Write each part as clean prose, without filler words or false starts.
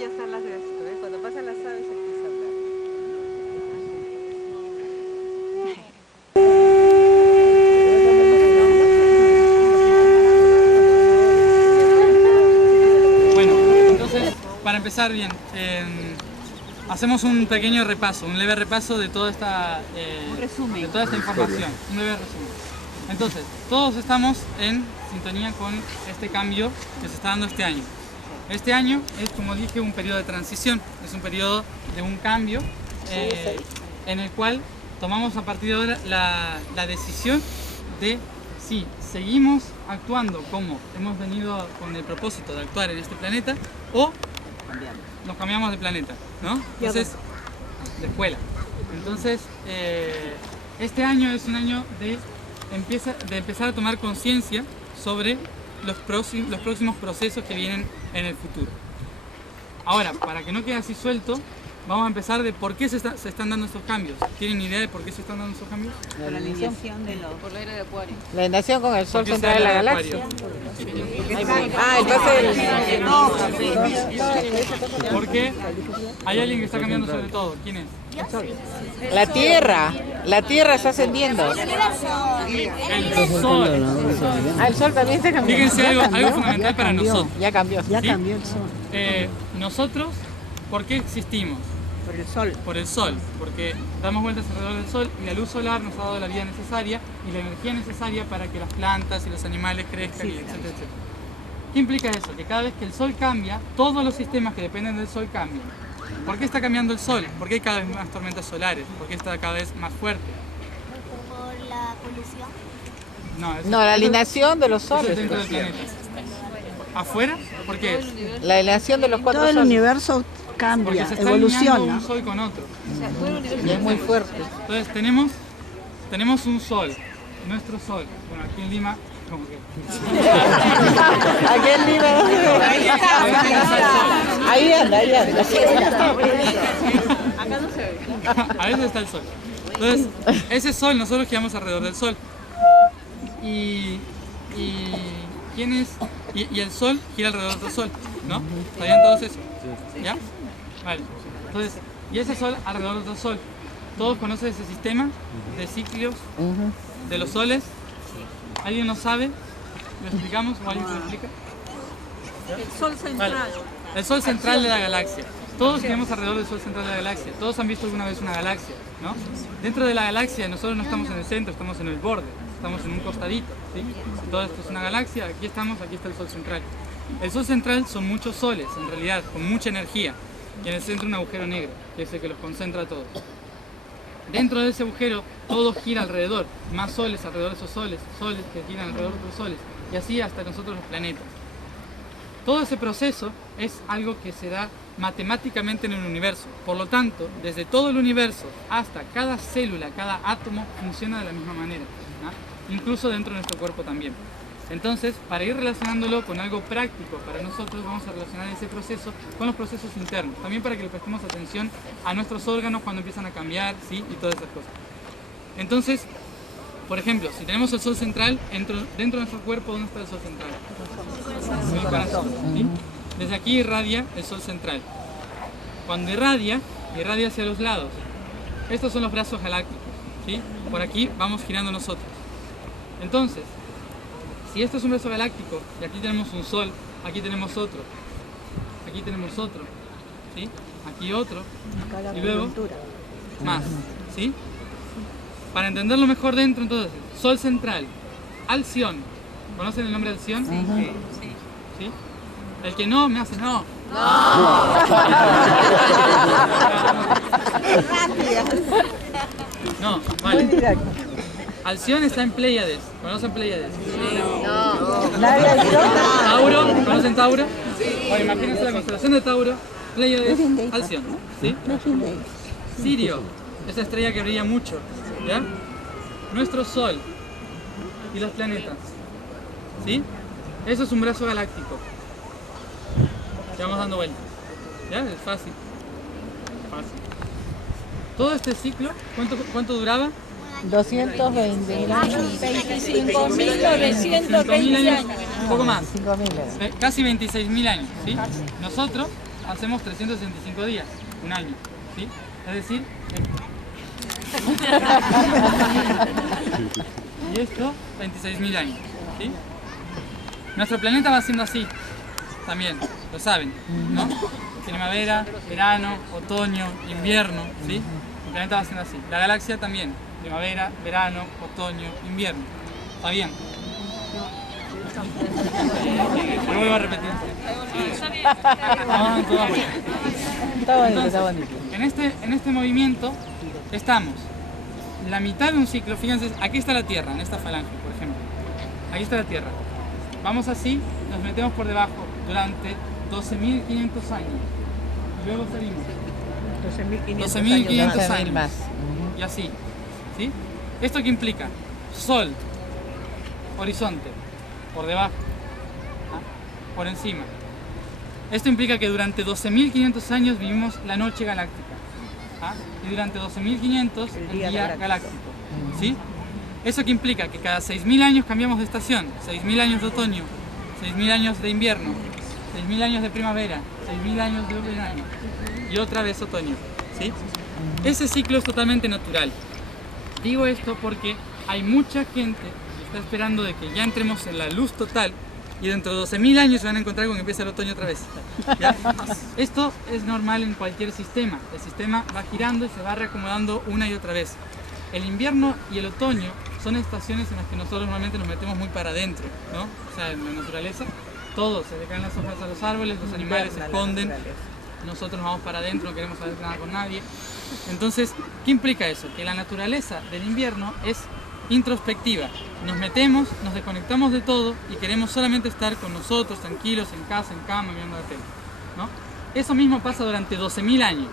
ya están las gráficas, ¿ves? Cuando pasan las aves se empieza a hablar. Bueno, entonces, para empezar bien, hacemos un pequeño repaso, un leve repaso de toda esta, de toda esta información, un leve resumen. Entonces, todos estamos en sintonía con este cambio que se está dando este año. Este año es, como dije, un periodo de transición, es un periodo de un cambio en el cual tomamos a partir de ahora la decisión de si seguimos actuando como hemos venido con el propósito de actuar en este planeta o nos cambiamos de planeta, ¿no? Entonces, de escuela. Entonces, este año es un año de empezar a tomar conciencia sobre los próximos procesos que vienen en el futuro. Ahora, para que no quede así suelto, vamos a empezar de por qué se están dando estos cambios. ¿Tienen idea de por qué se están dando estos cambios? Por la alineación de los... Por la era de Acuario. La alineación con el Sol central de la galaxia. Porque hay alguien que está cambiando sobre todo. ¿Quién es? La Tierra está ascendiendo. El Sol. El Sol también está cambiando. Fíjense algo fundamental para nosotros. Ya cambió. Ya cambió el Sol. Nosotros, ¿por qué existimos? Por el Sol. Por el Sol, porque damos vueltas alrededor del Sol y la luz solar nos ha dado la vida necesaria y la energía necesaria para que las plantas y los animales crezcan, y etcétera, etcétera. ¿Qué implica eso? Que cada vez que el Sol cambia, todos los sistemas que dependen del Sol cambian. ¿Por qué está cambiando el Sol? ¿Por qué hay cada vez más tormentas solares? ¿Por qué está cada vez más fuerte? ¿Por la polución? No, No, la alineación de los eso es soles. dentro del planeta. ¿Afuera? ¿Por qué es? La alineación de los cuatro Todo el soles. universo Porque cambia, se está alineando evoluciona. un Sol con otro. Y es muy fuerte. Entonces tenemos un Sol, nuestro Sol. Bueno, aquí en Lima, como que... Aquí en Lima. Ahí anda. Acá no se ve. A veces está el Sol. Entonces, ese Sol, nosotros giramos alrededor del Sol. Y ¿quién es? Y el Sol gira alrededor del Sol, ¿no? ¿Sabían todos eso? ¿Ya? Vale. Entonces, y ese Sol alrededor del Sol. ¿Todos conocen ese sistema de ciclos de los soles? ¿Alguien no sabe? ¿Lo explicamos o alguien se lo explica? El Sol central. Vale. El Sol central de la galaxia. Todos giramos alrededor del Sol central de la galaxia. Todos han visto alguna vez una galaxia, ¿no? Dentro de la galaxia nosotros no estamos en el centro, estamos en el borde, estamos en un costadito, ¿sí? Todo esto es una galaxia, aquí estamos, aquí está el Sol central. El Sol central son muchos soles, en realidad, con mucha energía. Y en el centro un agujero negro, que es el que los concentra a todos. Dentro de ese agujero todo gira alrededor, más soles alrededor de esos soles, soles que giran alrededor de otros soles, y así hasta nosotros los planetas. Todo ese proceso es algo que se da matemáticamente en el universo. Por lo tanto, desde todo el universo hasta cada célula, cada átomo funciona de la misma manera, ¿no? Incluso dentro de nuestro cuerpo también. Entonces, para ir relacionándolo con algo práctico para nosotros, vamos a relacionar ese proceso con los procesos internos. También para que le prestemos atención a nuestros órganos cuando empiezan a cambiar, ¿sí? Y todas esas cosas. Entonces, por ejemplo, si tenemos el Sol central, dentro de nuestro cuerpo, ¿dónde está el Sol central? En el corazón, ¿sí? Desde aquí irradia el Sol central. Cuando irradia hacia los lados. Estos son los brazos galácticos, ¿sí? Por aquí vamos girando nosotros. Entonces, si esto es un brazo galáctico y aquí tenemos un Sol, aquí tenemos otro, aquí tenemos otro, ¿sí? Aquí otro, y luego más, ¿sí? Para entenderlo mejor dentro, entonces, Sol central, Alción. ¿Conocen el nombre de Alción? ¿Sí? El que no, me hace no. No, vale. Alción está en Pléyades. ¿Conocen Pléyades? Tauro, ¿conocen Tauro? Bueno, imagínense la constelación de Tauro, Pléyades, Alción, ¿sí? Sirio, esa estrella que brilla mucho, ¿ya? Nuestro Sol y los planetas, ¿sí? Eso es un brazo galáctico. Que vamos dando vueltas, ¿ya? Es fácil. Todo este ciclo, ¿cuánto duraba? 220 años. 5.000 años, un poco más. 5.000 años. Casi 26.000 años, ¿sí? Nosotros hacemos 365 días, un año, ¿sí? Es decir, y esto 26.000 años, ¿sí? Nuestro planeta va siendo así, también, lo saben, ¿no? Primavera, verano, otoño, invierno, ¿sí? El planeta va siendo así. La galaxia también, primavera, verano, otoño, invierno. ¿Está bien? Lo vuelvo a repetir. Ah, todo bien. Está bonito, Entonces, está bonito. en este movimiento estamos la mitad de un ciclo. Fíjense, aquí está la Tierra, en esta falange, por ejemplo. Aquí está la Tierra. Vamos así, nos metemos por debajo durante 12.500 años. Y luego salimos. 12.500 12.000 años. más. Y así. ¿Sí? ¿Esto qué implica? Sol, horizonte, por debajo, ¿ah? Por encima. Esto implica que durante 12.500 años vivimos la noche galáctica, ¿ah? Y durante 12.500 el día galáctico, ¿sí? ¿Eso qué implica? Que cada 6.000 años cambiamos de estación, 6.000 años de otoño, 6.000 años de invierno, 6.000 años de primavera, 6.000 años de verano y otra vez otoño, ¿sí? Ese ciclo es totalmente natural. Digo esto porque hay mucha gente que está esperando de que ya entremos en la luz total y dentro de 12.000 años se van a encontrar con que empieza el otoño otra vez, ¿ya? Esto es normal en cualquier sistema. El sistema va girando y se va reacomodando una y otra vez. El invierno y el otoño son estaciones en las que nosotros normalmente nos metemos muy para adentro, ¿no? O sea, en la naturaleza, todo, se le caen las hojas a los árboles, los animales se esconden, nosotros vamos para adentro, no queremos saber nada con nadie. Entonces, ¿qué implica eso? Que la naturaleza del invierno es introspectiva. Nos metemos, nos desconectamos de todo y queremos solamente estar con nosotros, tranquilos, en casa, en cama, mirando la tele, ¿no? Eso mismo pasa durante 12.000 años.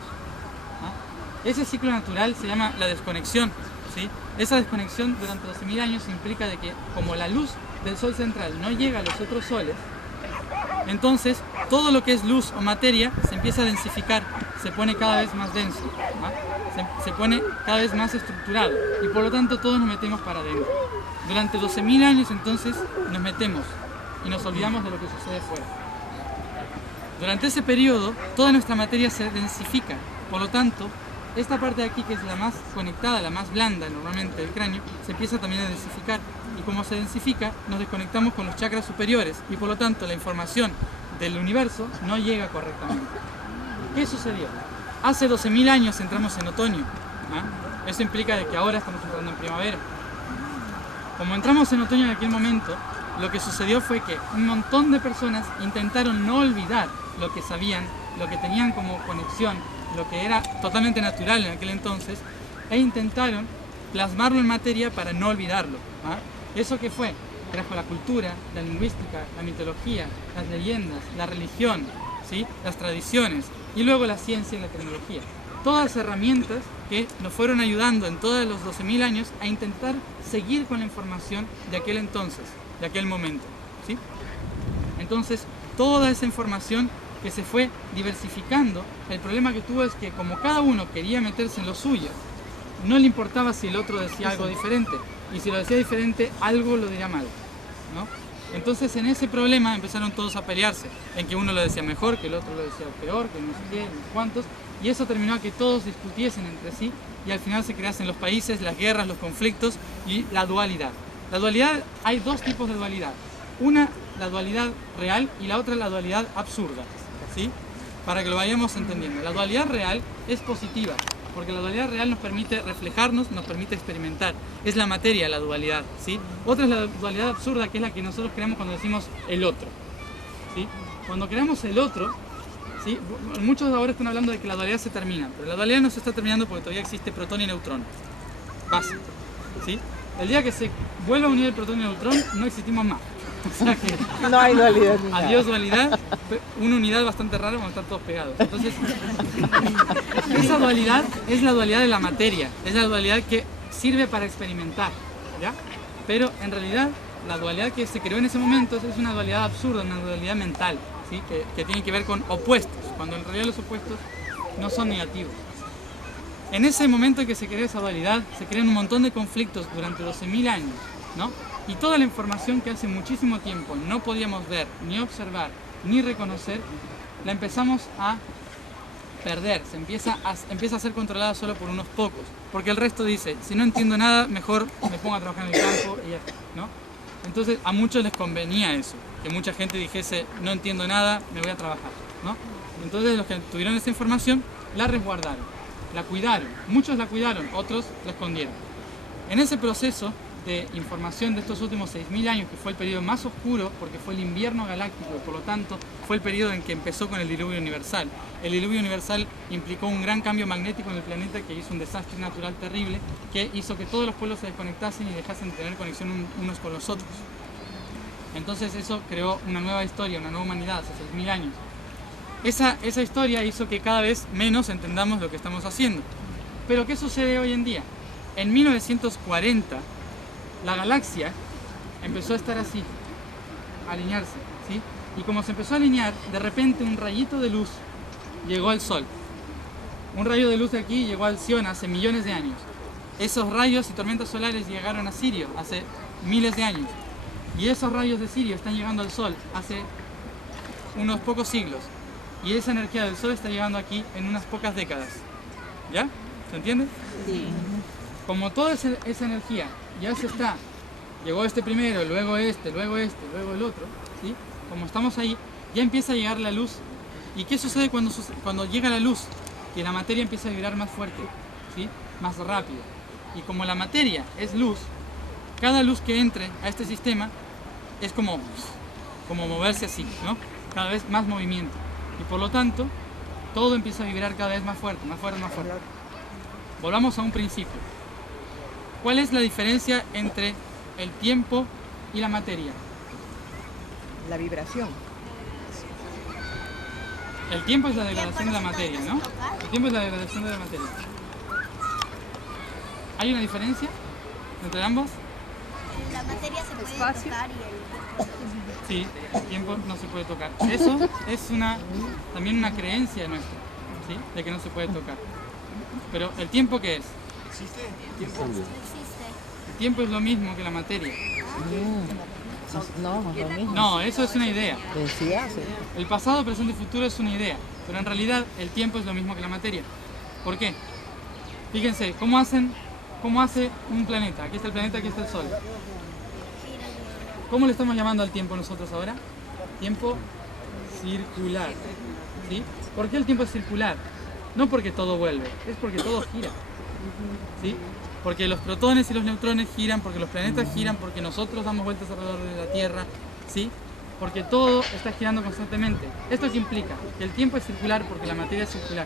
Ese ciclo natural se llama la desconexión, ¿sí? Esa desconexión durante 12.000 años implica de que como la luz del sol central no llega a los otros soles, entonces todo lo que es luz o materia se empieza a densificar, se pone cada vez más denso, ¿ah? se pone cada vez más estructurado y por lo tanto todos nos metemos para adentro. Durante 12.000 años entonces nos metemos y nos olvidamos de lo que sucede fuera. Durante ese periodo toda nuestra materia se densifica, por lo tanto esta parte de aquí, que es la más conectada, la más blanda normalmente del cráneo, se empieza también a densificar. Y como se densifica, nos desconectamos con los chakras superiores y por lo tanto la información del universo no llega correctamente. ¿Qué sucedió? Hace 12.000 años entramos en otoño. ¿Ah? Eso implica de que ahora estamos entrando en primavera. Como entramos en otoño en aquel momento, lo que sucedió fue que un montón de personas intentaron no olvidar lo que sabían, lo que tenían como conexión, lo que era totalmente natural en aquel entonces, e intentaron plasmarlo en materia para no olvidarlo. ¿Ah? ¿Eso qué fue? Trajo la cultura, la lingüística, la mitología, las leyendas, la religión, ¿sí? Las tradiciones y luego la ciencia y la tecnología. Todas herramientas que nos fueron ayudando en todos los 12.000 años a intentar seguir con la información de aquel entonces, de aquel momento, ¿sí? Entonces, toda esa información que se fue diversificando, el problema que tuvo es que como cada uno quería meterse en lo suyo, no le importaba si el otro decía algo diferente, y si lo decía diferente, algo lo diría mal, ¿no? Entonces en ese problema empezaron todos a pelearse, en que uno lo decía mejor, que el otro lo decía peor, que no sé qué, no sé cuántos, y eso terminó a que todos discutiesen entre sí, y al final se creasen los países, las guerras, los conflictos y la dualidad. La dualidad, hay dos tipos de dualidad. Una, la dualidad real, y la otra, la dualidad absurda, ¿sí? Para que lo vayamos entendiendo. La dualidad real es positiva, porque la dualidad real nos permite reflejarnos, nos permite experimentar. Es la materia la dualidad, ¿sí? Otra es la dualidad absurda, que es la que nosotros creamos cuando decimos el otro, ¿sí? Cuando creamos el otro, ¿sí? Muchos ahora están hablando de que la dualidad se termina, pero la dualidad no se está terminando porque todavía existe protón y neutrón, básico, ¿sí? El día que se vuelva a unir el protón y el neutrón, no existimos más. O sea que No hay dualidad. Ni nada. adiós dualidad, una unidad bastante rara cuando están todos pegados. Entonces, esa dualidad es la dualidad de la materia, es la dualidad que sirve para experimentar, ¿ya? Pero en realidad la dualidad que se creó en ese momento es una dualidad absurda, una dualidad mental, ¿sí? que tiene que ver con opuestos, cuando en realidad los opuestos no son negativos. En ese momento en que se creó esa dualidad, se crean un montón de conflictos durante 12.000 años, ¿no? Y toda la información que hace muchísimo tiempo no podíamos ver, ni observar, ni reconocer, la empezamos a perder, empieza a ser controlada solo por unos pocos, porque el resto dice, si no entiendo nada, mejor me pongo a trabajar en el campo y ya, ¿no? Entonces a muchos les convenía eso, que mucha gente dijese, no entiendo nada, me voy a trabajar, ¿no? Entonces los que tuvieron esa información la resguardaron, la cuidaron, muchos la cuidaron, otros la escondieron. En ese proceso de información de estos últimos 6.000 años, que fue el periodo más oscuro porque fue el invierno galáctico y por lo tanto fue el periodo en que empezó con el diluvio universal. El diluvio universal implicó un gran cambio magnético en el planeta que hizo un desastre natural terrible que hizo que todos los pueblos se desconectasen y dejasen de tener conexión unos con los otros. Entonces eso creó una nueva historia, una nueva humanidad hace 6.000 años. Esa historia hizo que cada vez menos entendamos lo que estamos haciendo. Pero ¿qué sucede hoy en día? En 1940 la galaxia empezó a estar así, a alinearse, ¿sí? Y como se empezó a alinear, de repente un rayito de luz llegó al Sol. Un rayo de luz de aquí llegó al Alción hace millones de años. Esos rayos y tormentas solares llegaron a Sirio hace miles de años. Y esos rayos de Sirio están llegando al Sol hace unos pocos siglos. Y esa energía del Sol está llegando aquí en unas pocas décadas. ¿Ya? ¿Se entiende? Sí. Como toda esa energía ya se está, llegó este primero, luego este, luego el otro, ¿sí? Como estamos ahí, ya empieza a llegar la luz. ¿Y qué sucede cuando llega la luz? Que la materia empieza a vibrar más fuerte, ¿sí? Más rápido. Y como la materia es luz, cada luz que entre a este sistema es como moverse así, ¿no? Cada vez más movimiento. Y por lo tanto, todo empieza a vibrar cada vez más fuerte, más fuerte, más fuerte. Volvamos a un principio. ¿Cuál es la diferencia entre el tiempo y la materia? La vibración. El tiempo es la degradación de la materia, ¿no? El tiempo es la degradación de la materia. ¿Hay una diferencia entre ambos? La materia se puede Espacio. tocar y el... Sí, el tiempo no se puede tocar. Eso es también una creencia nuestra, ¿sí? De que no se puede tocar. Pero ¿el tiempo qué es? No existe. El tiempo es lo mismo que la materia. No, es lo mismo. No, eso es una idea. Decía, sí. El pasado, presente y futuro es una idea, pero en realidad el tiempo es lo mismo que la materia. ¿Por qué? Fíjense, ¿cómo hace un planeta? Aquí está el planeta, aquí está el Sol. ¿Cómo le estamos llamando al tiempo nosotros ahora? Tiempo circular. ¿Sí? ¿Por qué el tiempo es circular? No porque todo vuelve, es porque todo gira. ¿Sí? Porque los protones y los neutrones giran, porque los planetas giran, porque nosotros damos vueltas alrededor de la Tierra, ¿sí? Porque todo está girando constantemente. ¿Esto qué implica? Que el tiempo es circular porque la materia es circular.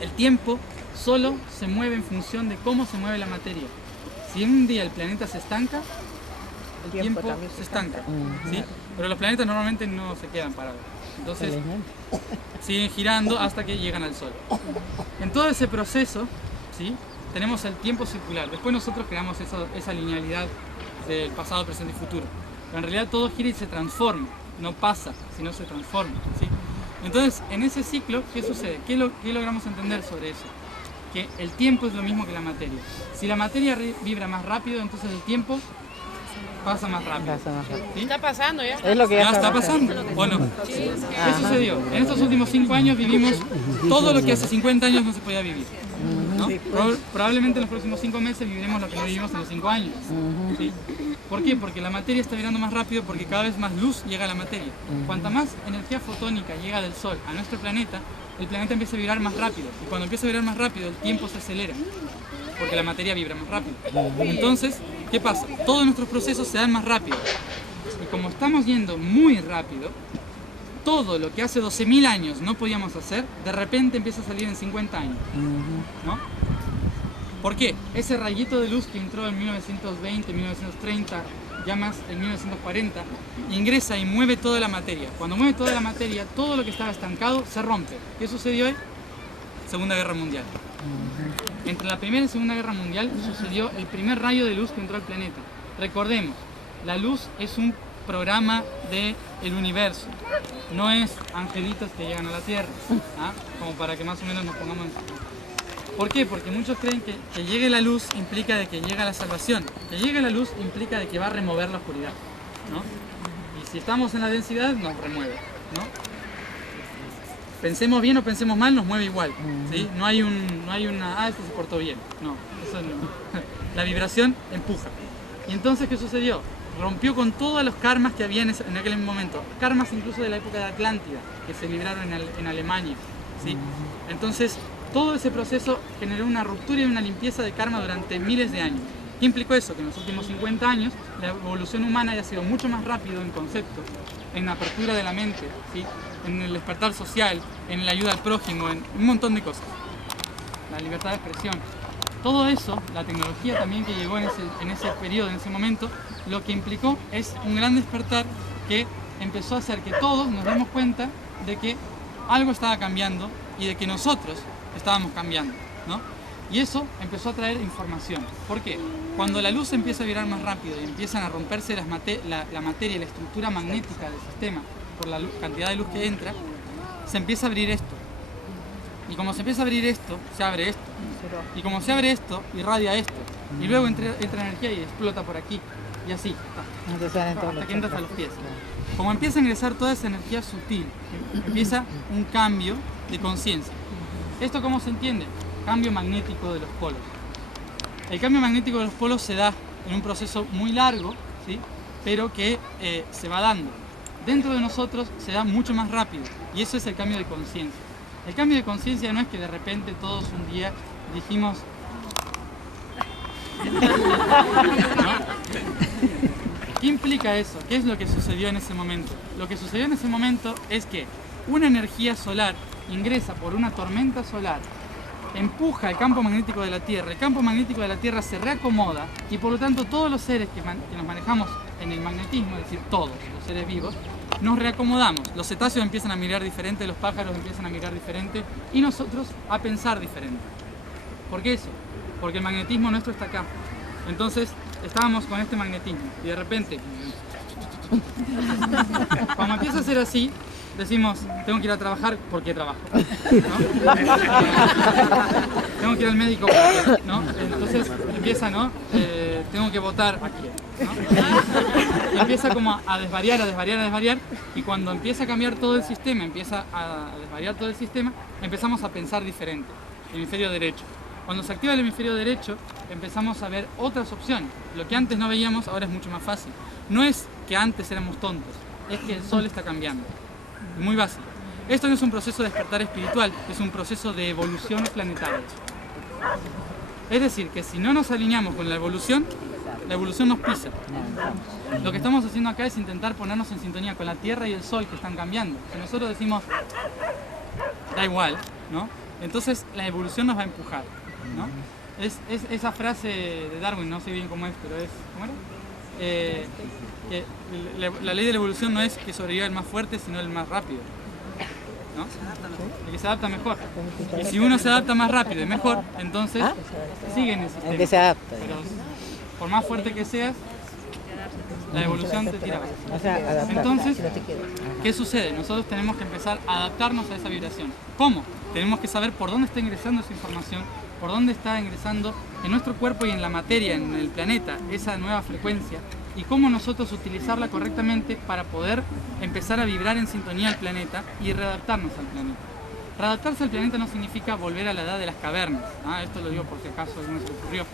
El tiempo solo se mueve en función de cómo se mueve la materia. Si un día el planeta se estanca, el tiempo también se estanca, ¿sí? Pero los planetas normalmente no se quedan parados. Entonces siguen girando hasta que llegan al Sol. En todo ese proceso, ¿sí? Tenemos el tiempo circular. Después nosotros creamos esa linealidad del pasado, presente y futuro. Pero en realidad todo gira y se transforma. No pasa, sino se transforma, ¿sí? Entonces, en ese ciclo, ¿qué sucede? ¿Qué logramos entender sobre eso? Que el tiempo es lo mismo que la materia. Si la materia vibra más rápido, entonces el tiempo pasa más rápido. Pasa más rápido. ¿Sí? Está pasando ya. Es lo que ¿Ya ya está pasando? ¿O no? ¿Qué sucedió? En estos últimos 5 años vivimos todo lo que hace 50 años no se podía vivir, ¿no? Probablemente en los próximos 5 meses viviremos lo que no vivimos en los 5 años, ¿sí? ¿Por qué? Porque la materia está vibrando más rápido porque cada vez más luz llega a la materia. Cuanta más energía fotónica llega del Sol a nuestro planeta, el planeta empieza a vibrar más rápido. Y cuando empieza a vibrar más rápido, el tiempo se acelera porque la materia vibra más rápido. Entonces, ¿qué pasa? Todos nuestros procesos se dan más rápido. Y como estamos yendo muy rápido, todo lo que hace 12.000 años no podíamos hacer, de repente empieza a salir en 50 años, ¿no? ¿Por qué? Ese rayito de luz que entró en 1920, 1930, ya más en 1940, ingresa y mueve toda la materia. Cuando mueve toda la materia, todo lo que estaba estancado se rompe. ¿Qué sucedió ahí? Segunda Guerra Mundial. Entre la Primera y Segunda Guerra Mundial sucedió el primer rayo de luz que entró al planeta. Recordemos, la luz es un programa del universo, no es angelitos que llegan a la Tierra, ¿ah? Como para que más o menos nos pongamos en... ¿Por qué? Porque muchos creen que llegue la luz implica de que llega la salvación. Que llegue la luz implica de que va a remover la oscuridad, ¿no? Y si estamos en la densidad, nos remueve, ¿no? pensemos bien o pensemos mal, nos mueve igual, ¿sí? No hay una, este se portó bien, no, eso no. La vibración empuja. Y entonces, ¿qué sucedió? Rompió con todos los karmas que había en aquel momento, karmas incluso de la época de Atlántida, que se libraron en Alemania, ¿sí? Entonces, todo ese proceso generó una ruptura y una limpieza de karma durante miles de años. ¿Qué implicó eso? Que en los últimos 50 años la evolución humana haya sido mucho más rápido en conceptos, en la apertura de la mente, ¿sí? En el despertar social, en la ayuda al prójimo, en un montón de cosas. La libertad de expresión. Todo eso, la tecnología también que llegó en ese periodo, en ese momento, lo que implicó es un gran despertar que empezó a hacer que todos nos demos cuenta de que algo estaba cambiando y de que nosotros estábamos cambiando, ¿no? Y eso empezó a traer información. ¿Por qué? Cuando la luz empieza a vibrar más rápido y empiezan a romperse la materia y la estructura magnética del sistema por la cantidad de luz que entra, se empieza a abrir esto. Y como se empieza a abrir esto, se abre esto. Y como se abre esto, irradia esto. Y luego entra energía y explota por aquí. Y así, hasta que entra hasta los pies. Como empieza a ingresar toda esa energía sutil, empieza un cambio de conciencia. ¿Esto cómo se entiende? Cambio magnético de los polos. El cambio magnético de los polos se da en un proceso muy largo, ¿sí? Pero que se va dando. Dentro de nosotros se da mucho más rápido y eso es el cambio de conciencia. El cambio de conciencia no es que de repente todos un día dijimos... ¿No? ¿Qué implica eso? ¿Qué es lo que sucedió en ese momento? Lo que sucedió en ese momento es que una energía solar ingresa por una tormenta solar, empuja el campo magnético de la Tierra, el campo magnético de la Tierra se reacomoda y por lo tanto todos los seres que nos manejamos en el magnetismo, es decir, todos los seres vivos, nos reacomodamos. Los cetáceos empiezan a mirar diferente, los pájaros empiezan a mirar diferente y nosotros a pensar diferente. ¿Por qué eso? Porque el magnetismo nuestro está acá. Entonces estábamos con este magnetismo y de repente, cuando empieza a ser así, decimos, tengo que ir a trabajar porque trabajo, ¿no? Tengo que ir al médico porque, ¿no? Entonces empieza, ¿no? Tengo que votar aquí, ¿no? Y empieza como a desvariar, y cuando empieza a cambiar todo el sistema, empieza a desvariar todo el sistema, empezamos a pensar diferente, hemisferio derecho. Cuando se activa el hemisferio derecho, empezamos a ver otras opciones. Lo que antes no veíamos, ahora es mucho más fácil. No es que antes éramos tontos, es que el sol está cambiando. Muy básico. Esto no es un proceso de despertar espiritual, es un proceso de evolución planetaria. Es decir, que si no nos alineamos con la evolución nos pisa. Lo que estamos haciendo acá es intentar ponernos en sintonía con la Tierra y el Sol que están cambiando. Si nosotros decimos, da igual, ¿no? Entonces la evolución nos va a empujar, ¿no? Es esa frase de Darwin, no sé bien cómo es, pero es... ¿Cómo era? Que la ley de la evolución no es que sobreviva el más fuerte, sino el más rápido, ¿no? El que se adapta mejor. Y si uno se adapta más rápido y mejor, entonces sigue en el sistema. El que se adapta. Pero por más fuerte que seas, la evolución te tira abajo. O sea, adaptar. Entonces, ¿qué sucede? Nosotros tenemos que empezar a adaptarnos a esa vibración. ¿Cómo? Tenemos que saber por dónde está ingresando esa información, por dónde está ingresando en nuestro cuerpo y en la materia, en el planeta, esa nueva frecuencia, y cómo nosotros utilizarla correctamente para poder empezar a vibrar en sintonía al planeta y readaptarnos al planeta. Readaptarse al planeta no significa volver a la edad de las cavernas, ¿ah? Esto lo digo por si acaso alguno se le ocurrió.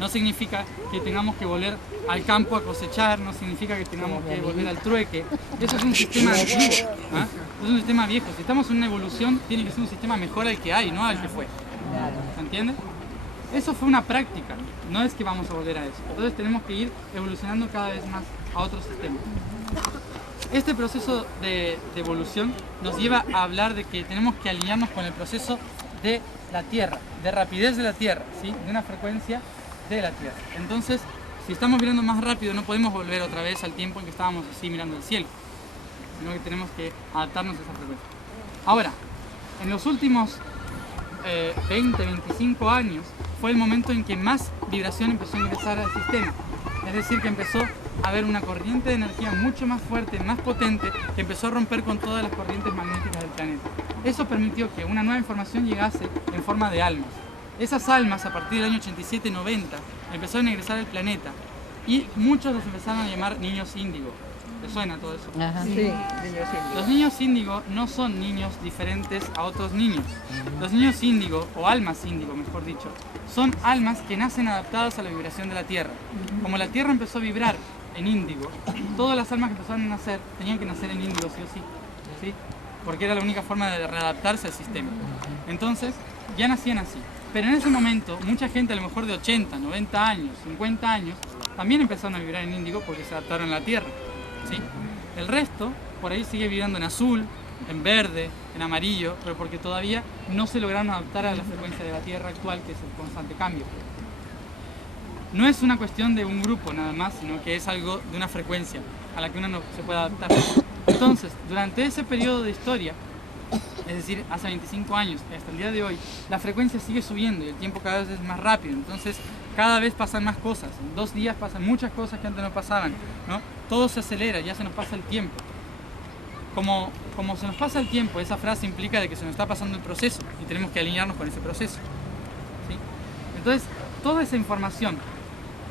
No significa que tengamos que volver al campo a cosechar, no significa que tengamos que volver al trueque. Eso es un sistema antiguo, ¿ah? Es un sistema viejo. Si estamos en una evolución, tiene que ser un sistema mejor al que hay, no al que fue. ¿Se entiende? Eso fue una práctica, no es que vamos a volver a eso. Entonces tenemos que ir evolucionando cada vez más a otro sistema. Este proceso de evolución nos lleva a hablar de que tenemos que alinearnos con el proceso de la Tierra, de rapidez de la Tierra, ¿sí? De una frecuencia de la Tierra. Entonces, si estamos mirando más rápido, no podemos volver otra vez al tiempo en que estábamos así mirando el cielo, sino que tenemos que adaptarnos a esa frecuencia. Ahora, en los últimos 20, 25 años, fue el momento en que más vibración empezó a ingresar al sistema. Es decir, que empezó a haber una corriente de energía mucho más fuerte, más potente, que empezó a romper con todas las corrientes magnéticas del planeta. Eso permitió que una nueva información llegase en forma de almas. Esas almas, a partir del año 87-90, empezaron a ingresar al planeta y muchos los empezaron a llamar niños índigo. ¿Les suena todo eso? Ajá. Sí, niños índigo. Los niños índigo no son niños diferentes a otros niños. Los niños índigo, o almas índigo mejor dicho, son almas que nacen adaptadas a la vibración de la Tierra. Como la Tierra empezó a vibrar en índigo, todas las almas que empezaron a nacer tenían que nacer en índigo sí o sí, ¿sí? Porque era la única forma de readaptarse al sistema. Entonces, ya nacían así. Pero en ese momento, mucha gente a lo mejor de 80, 90 años, 50 años, también empezaron a vibrar en índigo porque se adaptaron a la Tierra, ¿sí? El resto, por ahí sigue vibrando en azul, en verde, en amarillo, pero porque todavía no se lograron adaptar a la frecuencia de la Tierra actual, que es el constante cambio. No es una cuestión de un grupo nada más, sino que es algo de una frecuencia a la que uno no se puede adaptar. Entonces, durante ese periodo de historia, es decir, hace 25 años hasta el día de hoy, la frecuencia sigue subiendo y el tiempo cada vez es más rápido. Entonces, cada vez pasan más cosas. En 2 días pasan muchas cosas que antes no pasaban, ¿no? Todo se acelera, ya se nos pasa el tiempo. Como se nos pasa el tiempo, esa frase implica de que se nos está pasando el proceso y tenemos que alinearnos con ese proceso, ¿sí? Entonces, toda esa información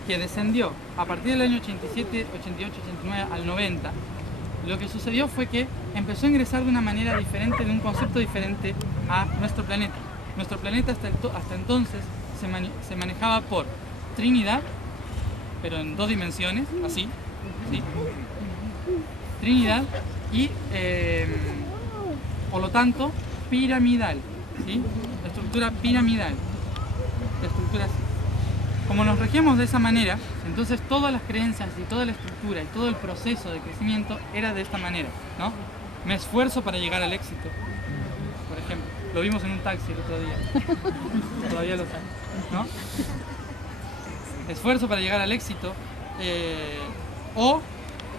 que descendió a partir del año 87, 88, 89 al 90, lo que sucedió fue que empezó a ingresar de una manera diferente, de un concepto diferente a nuestro planeta. Nuestro planeta hasta entonces se manejaba por Trinidad, pero en 2 dimensiones, así, ¿sí? Trinidad y, por lo tanto, piramidal, ¿sí? La estructura piramidal, la estructura así. Como nos regíamos de esa manera, entonces todas las creencias y toda la estructura y todo el proceso de crecimiento era de esta manera, ¿no? Me esfuerzo para llegar al éxito, por ejemplo. Lo vimos en un taxi el otro día. Todavía lo saben, ¿no? Esfuerzo para llegar al éxito, o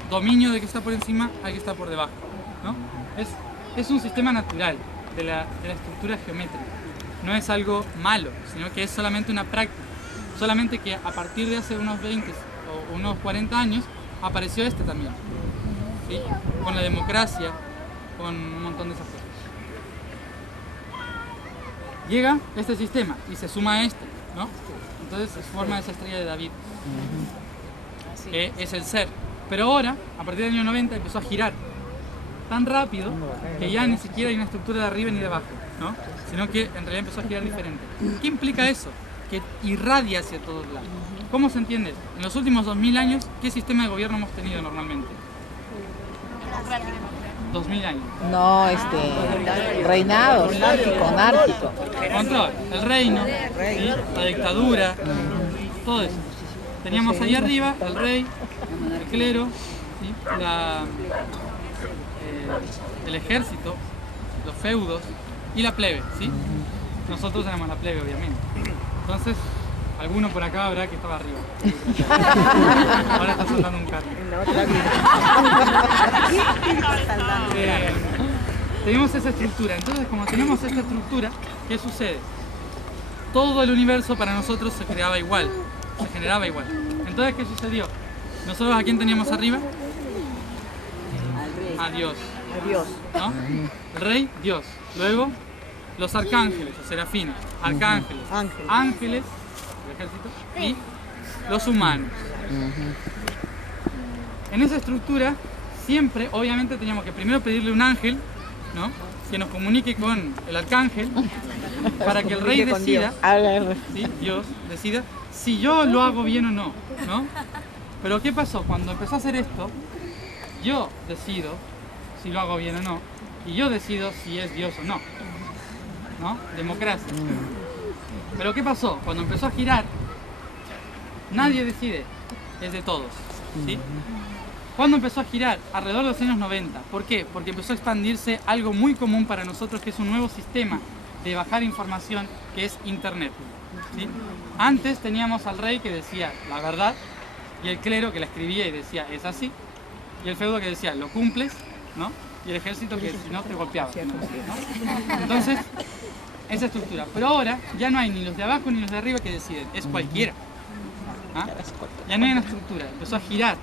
dominio de que está por encima al que está por debajo, ¿no? Es un sistema natural de la estructura geométrica. No es algo malo, sino que es solamente una práctica. Solamente que a partir de hace unos 20 o unos 40 años apareció este también, ¿sí? Con la democracia, con un montón de esas cosas. Llega este sistema y se suma a este, ¿no? Entonces se forma esa estrella de David, que es el ser. Pero ahora, a partir del año 90, empezó a girar tan rápido que ya ni siquiera hay una estructura de arriba ni de abajo, ¿no? Sino que en realidad empezó a girar diferente. ¿Qué implica eso? Que irradia hacia todos lados. ¿Cómo se entiende? En los últimos 2000 años, ¿qué sistema de gobierno hemos tenido normalmente? 2000 años. No, reinado, monárquico. Control, el reino, ¿sí? La dictadura, todo eso. Teníamos ahí arriba el rey, el clero, ¿sí? El ejército, los feudos y la plebe, ¿sí? Nosotros éramos la plebe, obviamente. Entonces, alguno por acá habrá que estaba arriba. Ahora está saltando un carro. En la otra vida. Tenemos esa estructura. Entonces, como tenemos esta estructura, ¿qué sucede? Todo el universo para nosotros se creaba igual, se generaba igual. Entonces, ¿qué sucedió? Nosotros, ¿a quién teníamos arriba? A Dios. Adiós. ¿No? El rey, Dios. Luego, los arcángeles, los serafines, arcángeles, ángeles, el ejército, y los humanos. En esa estructura, siempre, obviamente, teníamos que primero pedirle un ángel, ¿no? Que nos comunique con el arcángel, para que el rey decida, ¿sí? Dios decida, si yo lo hago bien o no, ¿no? Pero ¿qué pasó? Cuando empezó a hacer esto, yo decido si lo hago bien o no, y yo decido si es Dios o no, ¿no? Democracia. Pero ¿qué pasó? Cuando empezó a girar, nadie decide, es de todos, ¿sí? ¿Cuándo empezó a girar? Alrededor de los años 90. ¿Por qué? Porque empezó a expandirse algo muy común para nosotros, que es un nuevo sistema de bajar información, que es Internet, ¿sí? Antes teníamos al rey que decía la verdad, y el clero que la escribía y decía es así, y el feudo que decía lo cumples, ¿no? Y el ejército que si no te golpeaba, ¿no? Entonces, esa estructura. Pero ahora ya no hay ni los de abajo ni los de arriba que deciden, es cualquiera. ¿Ah? Ya no hay una estructura, empezó a girar,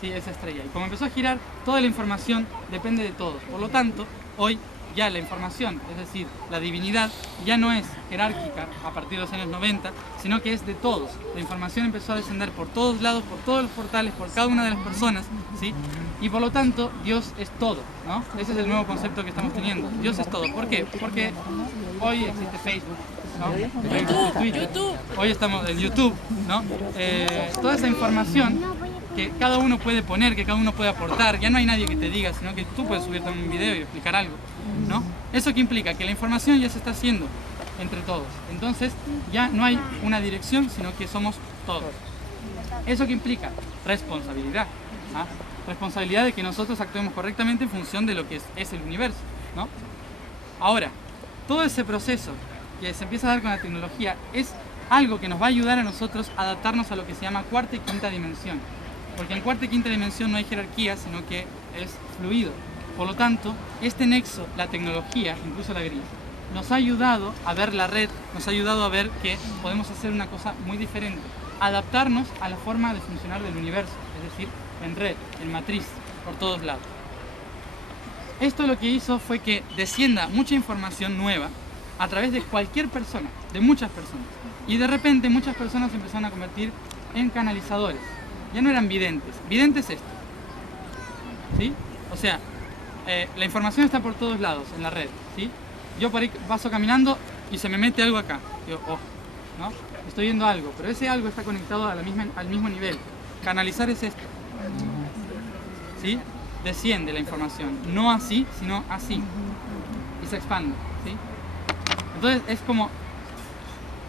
¿sí? Esa estrella. Y como empezó a girar, toda la información depende de todos. Por lo tanto, hoy ya la información, es decir, la divinidad, ya no es jerárquica a partir de los años 90, sino que es de todos. La información empezó a descender por todos lados, por todos los portales, por cada una de las personas, ¿sí? Y por lo tanto, Dios es todo, ¿no? Ese es el nuevo concepto que estamos teniendo. Dios es todo. ¿Por qué? Porque hoy existe Facebook, ¿no? Twitter. Hoy estamos en YouTube, ¿no? Toda esa información que cada uno puede poner, que cada uno puede aportar, ya no hay nadie que te diga, sino que tú puedes subir también un video y explicar algo, ¿no? ¿Eso qué implica? Que la información ya se está haciendo entre todos. Entonces ya no hay una dirección, sino que somos todos. ¿Eso qué implica? Responsabilidad. ¿Ah? Responsabilidad de que nosotros actuemos correctamente en función de lo que es el universo, ¿no? Ahora, todo ese proceso que se empieza a dar con la tecnología es algo que nos va a ayudar a nosotros a adaptarnos a lo que se llama cuarta y quinta dimensión. Porque en cuarta y quinta dimensión no hay jerarquía, sino que es fluido. Por lo tanto, este nexo, la tecnología, incluso la gris, nos ha ayudado a ver la red, nos ha ayudado a ver que podemos hacer una cosa muy diferente, adaptarnos a la forma de funcionar del universo, es decir, en red, en matriz, por todos lados. Esto lo que hizo fue que descienda mucha información nueva a través de cualquier persona, de muchas personas. Y de repente muchas personas se empezaron a convertir en canalizadores. Ya no eran videntes. Vidente es esto, ¿sí? O sea, la información está por todos lados en la red, ¿sí? Yo por ahí paso caminando y se me mete algo acá. Digo, oh, ¿no? Estoy viendo algo, pero ese algo está conectado a al mismo nivel. Canalizar es esto, ¿sí? Desciende la información, no así, sino así. Y se expande, ¿sí? Entonces es como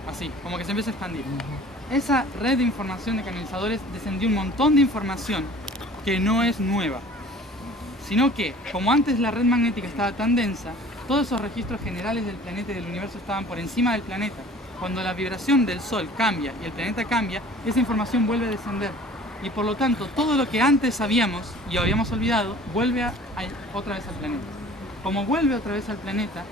así, como que se empieza a expandir. Esa red de información de canalizadores descendió un montón de información que no es nueva, sino que, como antes la red magnética estaba tan densa, todos esos registros generales del planeta y del universo estaban por encima del planeta. Cuando la vibración del Sol cambia y el planeta cambia, esa información vuelve a descender. Y por lo tanto, todo lo que antes sabíamos y habíamos olvidado, vuelve otra vez al planeta. Como vuelve otra vez al planeta,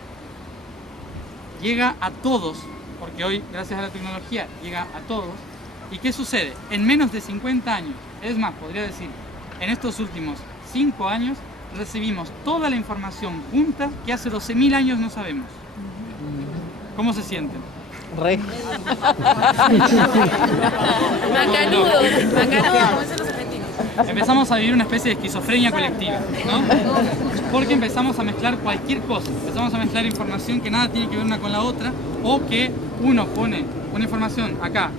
llega a todos, porque hoy, gracias a la tecnología, llega a todos. ¿Y qué sucede? En menos de 50 años, es más, podría decir, en estos últimos 5 años, recibimos toda la información junta que hace 12.000 años no sabemos. ¿Cómo se sienten? Re. Macanudos, como dicen los argentinos. Empezamos a vivir una especie de esquizofrenia colectiva, ¿no? Porque empezamos a mezclar cualquier cosa, empezamos a mezclar información que nada tiene que ver una con la otra, o que uno pone una información acá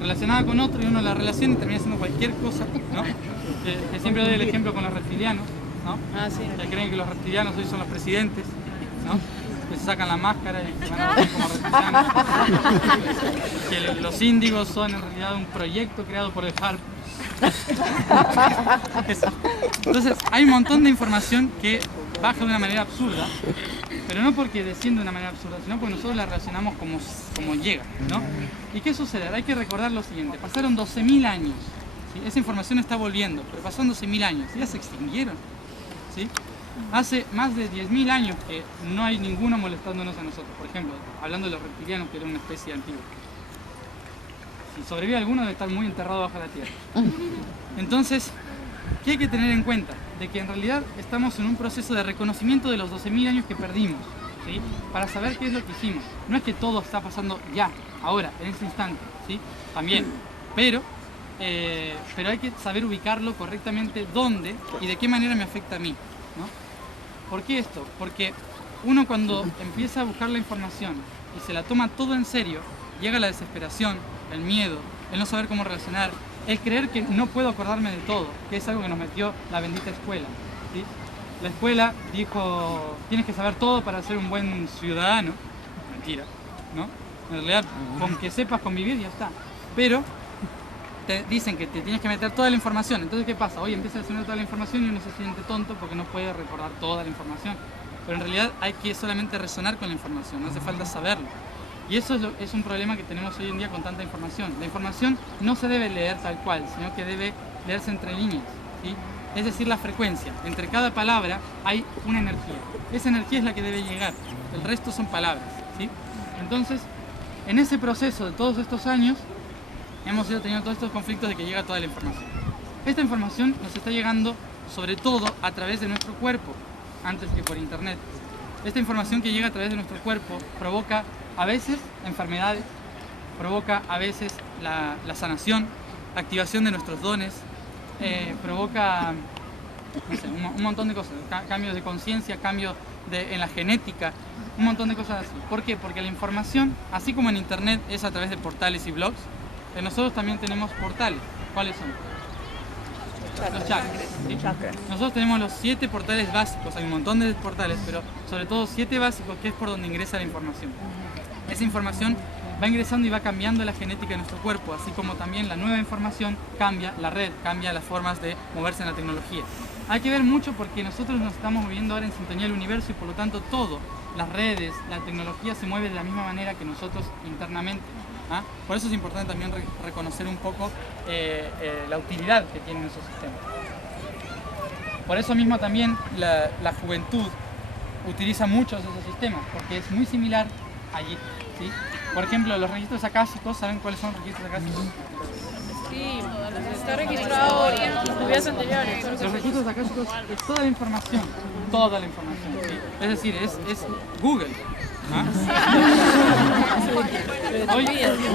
relacionada con otro y uno la relaciona y termina haciendo cualquier cosa, ¿no? Que siempre doy el ejemplo con los reptilianos, ¿no? Que creen que los reptilianos hoy son los presidentes, ¿no? Que se sacan la máscara y se van a ver como reptilianos. Que los índigos son en realidad un proyecto creado por el HARP. Entonces hay un montón de información que baja de una manera absurda, pero no porque desciende de una manera absurda, sino porque nosotros la relacionamos como llega, ¿no? ¿Y qué sucede? Hay que recordar lo siguiente: pasaron 12.000 años, ¿sí? Esa información está volviendo, pero pasaron 12.000 años, ya se extinguieron, ¿sí? Hace más de 10.000 años que no hay ninguno molestándonos a nosotros. Por ejemplo, hablando de los reptilianos, que era una especie antigua. Si sobrevive alguno, debe estar muy enterrado bajo la tierra. Entonces, ¿qué hay que tener en cuenta? De que en realidad estamos en un proceso de reconocimiento de los 12.000 años que perdimos, ¿sí? Para saber qué es lo que hicimos. No es que todo está pasando ya, ahora, en este instante, ¿sí? También, pero hay que saber ubicarlo correctamente dónde y de qué manera me afecta a mí, ¿no? ¿Por qué esto? Porque uno, cuando empieza a buscar la información y se la toma todo en serio, llega la desesperación, el miedo, el no saber cómo relacionar, el creer que no puedo acordarme de todo, que es algo que nos metió la bendita escuela, ¿sí? La escuela dijo, tienes que saber todo para ser un buen ciudadano. Mentira, ¿no? En realidad, con que sepas convivir ya está. Pero te dicen que te tienes que meter toda la información. Entonces, ¿qué pasa? Hoy empieza a tener toda la información y uno se siente tonto porque no puede recordar toda la información. Pero en realidad hay que solamente resonar con la información, no hace falta saberlo. Y eso es un problema que tenemos hoy en día con tanta información. La información no se debe leer tal cual, sino que debe leerse entre líneas, ¿sí? Es decir, la frecuencia. Entre cada palabra hay una energía. Esa energía es la que debe llegar. El resto son palabras, ¿sí? Entonces, en ese proceso de todos estos años, hemos ido teniendo todos estos conflictos de que llega toda la información. Esta información nos está llegando sobre todo a través de nuestro cuerpo, antes que por internet. Esta información que llega a través de nuestro cuerpo provoca a veces enfermedades, provoca a veces la sanación, la activación de nuestros dones, provoca no sé, un montón de cosas, cambios de conciencia, cambios en la genética, un montón de cosas así. ¿Por qué? Porque la información, así como en internet es a través de portales y blogs, nosotros también tenemos portales. ¿Cuáles son? Los chakras. ¿Sí? Nosotros tenemos los 7 portales básicos, hay un montón de portales, pero sobre todo 7 básicos, que es por donde ingresa la información. Esa información va ingresando y va cambiando la genética de nuestro cuerpo, así como también la nueva información cambia la red, cambia las formas de moverse en la tecnología. Hay que ver mucho porque nosotros nos estamos moviendo ahora en sintonía del universo y por lo tanto todo, las redes, la tecnología se mueve de la misma manera que nosotros internamente. ¿Ah? Por eso es importante también reconocer un poco la utilidad que tienen esos sistemas. Por eso mismo también la juventud utiliza muchos de esos sistemas, porque es muy similar allí. ¿Sí? Por ejemplo, los registros akáshicos, ¿saben cuáles son los registros akáshicos? Sí, está registrado en vidas anteriores. Los registros akáshicos es toda la información, ¿sí? Es decir, es Google. ¿Ah? Hoy,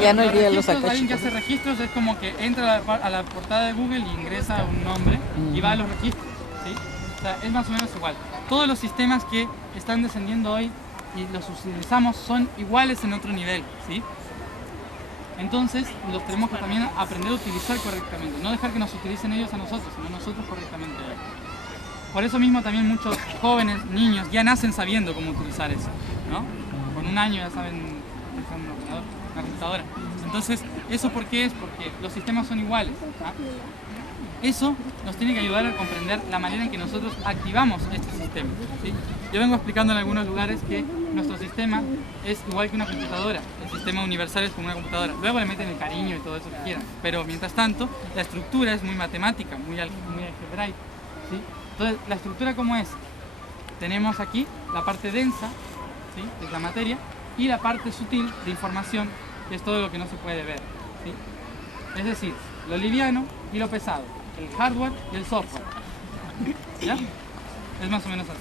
ya no olviden los alguien que akáshicos. hace registros es como que entra a la portada de Google y ingresa un nombre y va a los registros, ¿sí? O sea, es más o menos igual. Todos los sistemas que están descendiendo hoy y los utilizamos son iguales en otro nivel, ¿sí? Entonces los tenemos que también aprender a utilizar correctamente, no dejar que nos utilicen ellos a nosotros, sino nosotros correctamente a ellos. Por eso mismo también muchos jóvenes, niños, ya nacen sabiendo cómo utilizar eso, ¿no? Con un año ya saben utilizar un ordenador, una computadora. Entonces, ¿eso por qué es? Porque los sistemas son iguales, ¿ah? Eso nos tiene que ayudar a comprender la manera en que nosotros activamos este sistema, ¿sí? Yo vengo explicando en algunos lugares que nuestro sistema es igual que una computadora, el sistema universal es como una computadora. Luego le meten el cariño y todo eso que quieran, pero mientras tanto la estructura es muy matemática, muy algebraica, ¿sí? Entonces, ¿la estructura cómo es? Tenemos aquí la parte densa, ¿sí? Que es la materia, y la parte sutil de información, que es todo lo que no se puede ver, ¿sí? Es decir, lo liviano y lo pesado, el hardware y el software. ¿Ya? Es más o menos así.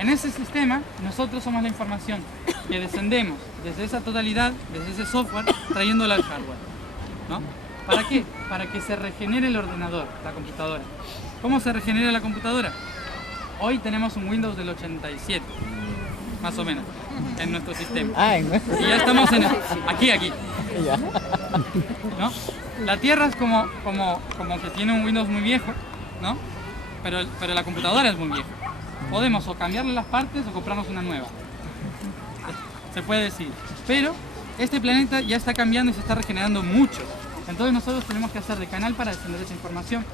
En ese sistema, nosotros somos la información que descendemos desde esa totalidad, desde ese software, trayéndola al hardware, ¿no? ¿Para qué? Para que se regenere el ordenador, la computadora. ¿Cómo se regenera la computadora? Hoy tenemos un Windows del 87, más o menos, en nuestro sistema. Y ya estamos en aquí. Ya. ¿No? La Tierra es como que tiene un Windows muy viejo, ¿no? Pero la computadora es muy vieja. Podemos o cambiarle las partes o comprarnos una nueva. Se puede decir. Pero este planeta ya está cambiando y se está regenerando mucho. Entonces nosotros tenemos que hacer de canal para descender esa información.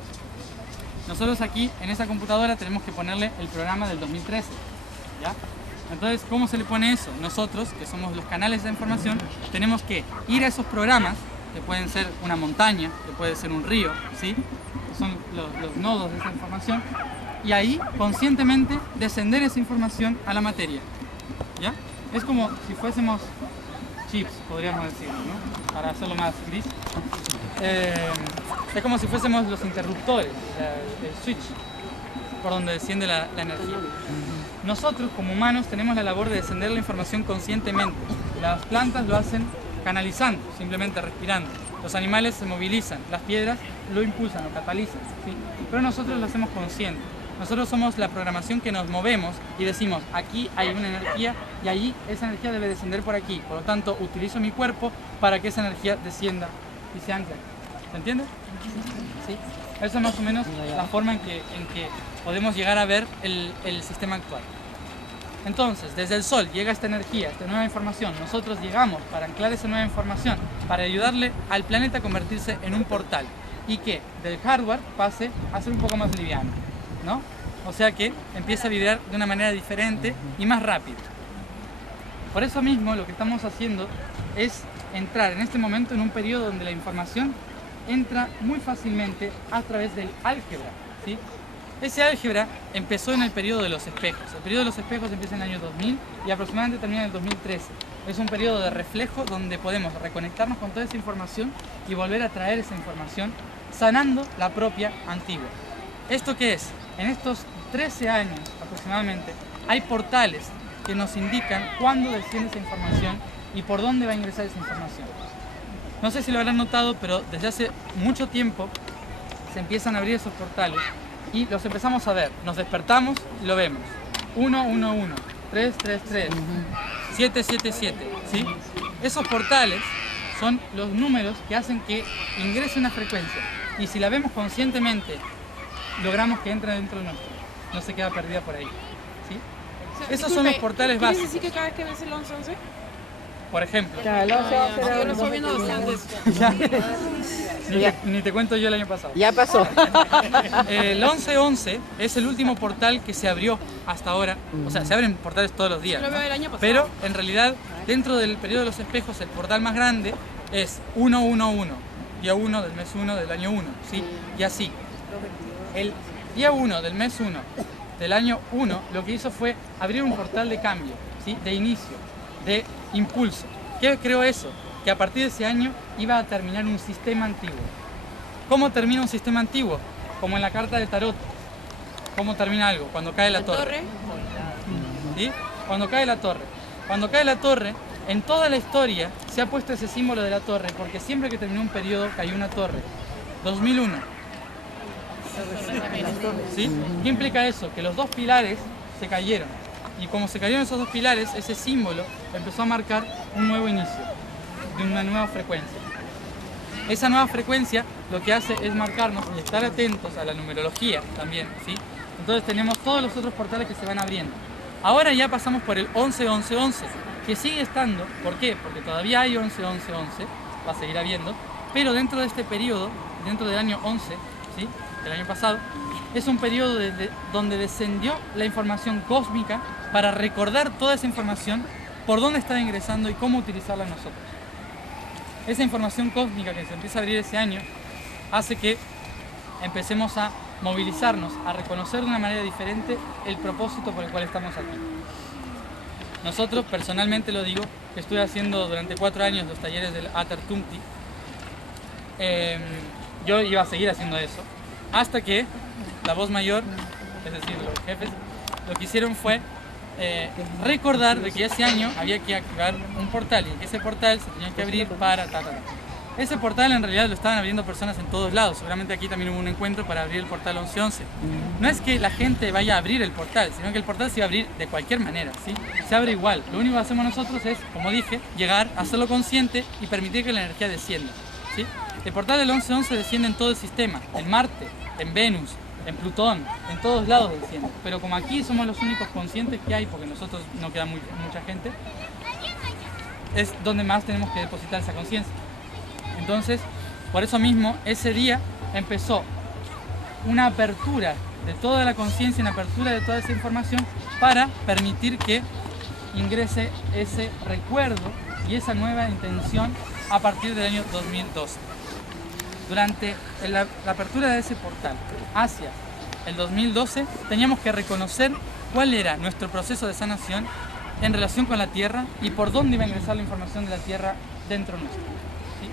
Nosotros aquí en esa computadora tenemos que ponerle el programa del 2013, ¿ya? Entonces, ¿cómo se le pone eso? Nosotros, que somos los canales de información, tenemos que ir a esos programas, que pueden ser una montaña, que puede ser un río, ¿sí? Que son los nodos de esa información, y ahí conscientemente descender esa información a la materia, ¿ya? Es como si fuésemos chips, podríamos decirlo, ¿no? Para hacerlo más gris. Es como si fuésemos los interruptores, el switch, por donde desciende la energía. Nosotros como humanos tenemos la labor de descender la información conscientemente. Las plantas lo hacen canalizando, simplemente respirando. Los animales se movilizan, las piedras lo impulsan, lo catalizan, ¿sí? Pero nosotros lo hacemos consciente. Nosotros somos la programación que nos movemos y decimos, aquí hay una energía y allí esa energía debe descender por aquí. Por lo tanto, utilizo mi cuerpo para que esa energía descienda y se ancle. ¿Se entiende? ¿Sí? Esa es más o menos la forma en que podemos llegar a ver el sistema actual. Entonces, desde el Sol llega esta energía, esta nueva información. Nosotros llegamos para anclar esa nueva información, para ayudarle al planeta a convertirse en un portal y que del hardware pase a ser un poco más liviano, ¿no? O sea que empieza a vibrar de una manera diferente y más rápida. Por eso mismo lo que estamos haciendo es entrar en este momento en un periodo donde la información entra muy fácilmente a través del álgebra, ¿sí? Ese álgebra empezó en el periodo de los espejos. El periodo de los espejos empieza en el año 2000 y aproximadamente termina en el 2013. Es un periodo de reflejo donde podemos reconectarnos con toda esa información y volver a traer esa información, sanando la propia antigua. ¿Esto qué es? En estos 13 años aproximadamente hay portales que nos indican cuándo desciende esa información y por dónde va a ingresar esa información. No sé si lo habrán notado, pero desde hace mucho tiempo se empiezan a abrir esos portales y los empezamos a ver. Nos despertamos y lo vemos. 111, 333, 777, ¿sí? Esos portales son los números que hacen que ingrese una frecuencia. Y si la vemos conscientemente, logramos que entre dentro de nosotros. No se queda perdida por ahí, ¿sí? Esos son los portales ¿Quiere básicos. decir que cada vez que ves el 11-11? Por ejemplo. Ya, el 11, 11 era Yo lo un- estoy viendo desde antes. Ni te cuento yo el año pasado. Ya pasó. El 1111 es el último portal que se abrió hasta ahora. O sea, se abren portales todos los días, Yo lo ¿no? veo el año pasado. Pero en realidad, dentro del periodo de los espejos, el portal más grande es 111, día 1 del mes 1 del año 1, ¿sí? Y así. El día 1 del mes 1 del año 1 lo que hizo fue abrir un portal de cambio, ¿sí? De inicio, de impulso. ¿Qué creó eso? Que a partir de ese año iba a terminar un sistema antiguo. ¿Cómo termina un sistema antiguo? Como en la carta de tarot. ¿Cómo termina algo? Cuando cae la torre. ¿Sí? Cuando cae la torre. Cuando cae la torre, en toda la historia se ha puesto ese símbolo de la torre, porque siempre que terminó un periodo cayó una torre. 2001. ¿Sí? ¿Qué implica eso? Que los dos pilares se cayeron. Y como se cayeron esos dos pilares, ese símbolo empezó a marcar un nuevo inicio, de una nueva frecuencia. Esa nueva frecuencia lo que hace es marcarnos y estar atentos a la numerología también, ¿sí? Entonces tenemos todos los otros portales que se van abriendo. Ahora ya pasamos por el 11-11-11, que sigue estando. ¿Por qué? Porque todavía hay 11-11-11, va a seguir habiendo, pero dentro de este periodo, dentro del año 11, ¿sí? El año pasado, es un periodo donde descendió la información cósmica para recordar toda esa información, por dónde está ingresando y cómo utilizarla nosotros. Esa información cósmica que se empieza a abrir ese año hace que empecemos a movilizarnos, a reconocer de una manera diferente el propósito por el cual estamos aquí. Nosotros, personalmente lo digo, que estuve haciendo durante 4 años los talleres del Atar Tumti. Yo iba a seguir haciendo eso, hasta que la voz mayor, es decir, los jefes, lo que hicieron fue recordar de que ese año había que activar un portal y que ese portal se tenía que abrir para Ese portal en realidad lo estaban abriendo personas en todos lados. Seguramente aquí también hubo un encuentro para abrir el portal 1111. No es que la gente vaya a abrir el portal, sino que el portal se va a abrir de cualquier manera, ¿sí? Se abre igual. Lo único que hacemos nosotros es, como dije, llegar, hacerlo consciente y permitir que la energía descienda, ¿sí? El portal del 1111 desciende en todo el sistema, en Marte, en Venus, en Plutón, en todos lados desciende. Pero como aquí somos los únicos conscientes que hay, porque nosotros no queda mucha gente, es donde más tenemos que depositar esa conciencia. Entonces, por eso mismo, ese día empezó una apertura de toda la conciencia, una apertura de toda esa información para permitir que ingrese ese recuerdo y esa nueva intención a partir del año 2012. Durante la apertura de ese portal hacia el 2012, teníamos que reconocer cuál era nuestro proceso de sanación en relación con la Tierra y por dónde iba a ingresar la información de la Tierra dentro nuestro. ¿Sí?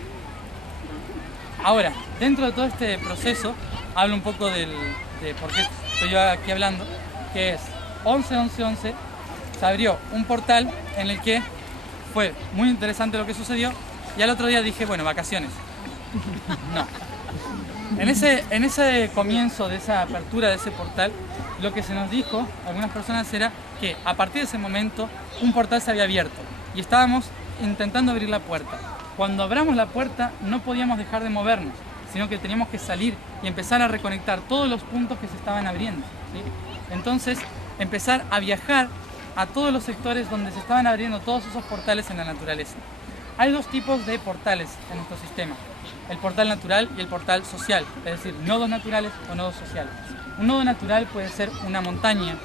Ahora, dentro de todo este proceso, hablo un poco de por qué estoy yo aquí hablando, que es 11-11-11, se abrió un portal en el que fue muy interesante lo que sucedió y al otro día dije, bueno, vacaciones. No. En ese comienzo de esa apertura de ese portal, lo que se nos dijo a algunas personas era que a partir de ese momento un portal se había abierto y estábamos intentando abrir la puerta. Cuando abramos la puerta no podíamos dejar de movernos, sino que teníamos que salir y empezar a reconectar todos los puntos que se estaban abriendo, ¿sí? Entonces, empezar a viajar a todos los sectores donde se estaban abriendo todos esos portales en la naturaleza. Hay dos tipos de portales en nuestro sistema: el portal natural y el portal social, es decir, nodos naturales o nodos sociales. Un nodo natural puede ser una montaña,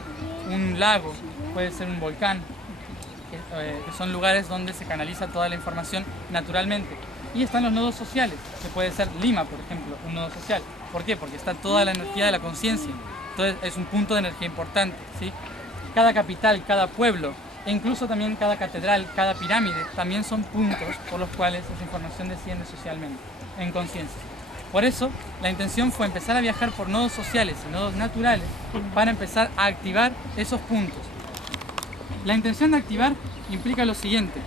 un lago, puede ser un volcán, que son lugares donde se canaliza toda la información naturalmente. Y están los nodos sociales, que puede ser Lima, por ejemplo, un nodo social. ¿Por qué? Porque está toda la energía de la conciencia. Entonces es un punto de energía importante, ¿sí? Cada capital, cada pueblo, e incluso también cada catedral, cada pirámide, también son puntos por los cuales esa información desciende socialmente, en conciencia. Por eso, la intención fue empezar a viajar por nodos sociales y nodos naturales para empezar a activar esos puntos. La intención de activar implica lo siguiente.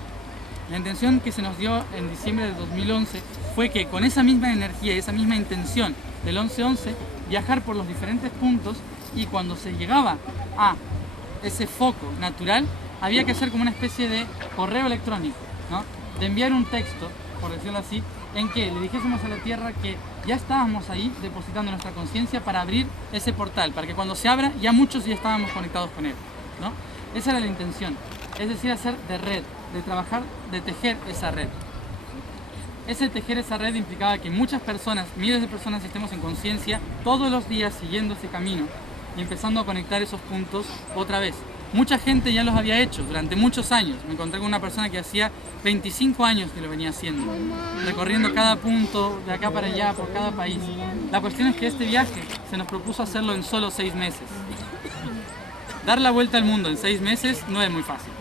La intención que se nos dio en diciembre de 2011 fue que con esa misma energía y esa misma intención del 11-11, viajar por los diferentes puntos, y cuando se llegaba a ese foco natural, había que hacer como una especie de correo electrónico, ¿no? De enviar un texto, por decirlo así, en que le dijésemos a la Tierra que ya estábamos ahí depositando nuestra conciencia para abrir ese portal, para que cuando se abra ya muchos ya estábamos conectados con él, ¿no? Esa era la intención, es decir, hacer de red, de trabajar, de tejer esa red. Ese tejer esa red implicaba que muchas personas, miles de personas, estemos en conciencia todos los días siguiendo ese camino y empezando a conectar esos puntos otra vez. Mucha gente ya los había hecho durante muchos años. Me encontré con una persona que hacía 25 años que lo venía haciendo, recorriendo cada punto de acá para allá, por cada país. La cuestión es que este viaje se nos propuso hacerlo en solo 6 meses. Dar la vuelta al mundo en 6 meses no es muy fácil.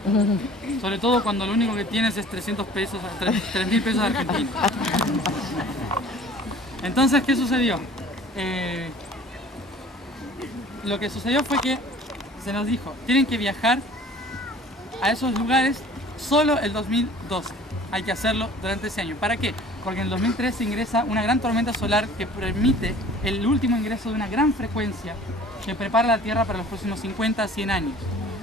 Sobre todo cuando lo único que tienes es 300 pesos, 3.000 pesos argentinos. Entonces, ¿qué sucedió? Lo que sucedió fue que se nos dijo, tienen que viajar a esos lugares solo el 2012. Hay que hacerlo durante ese año. ¿Para qué? Porque en el 2013 ingresa una gran tormenta solar que permite el último ingreso de una gran frecuencia que prepara la Tierra para los próximos 50 a 100 años.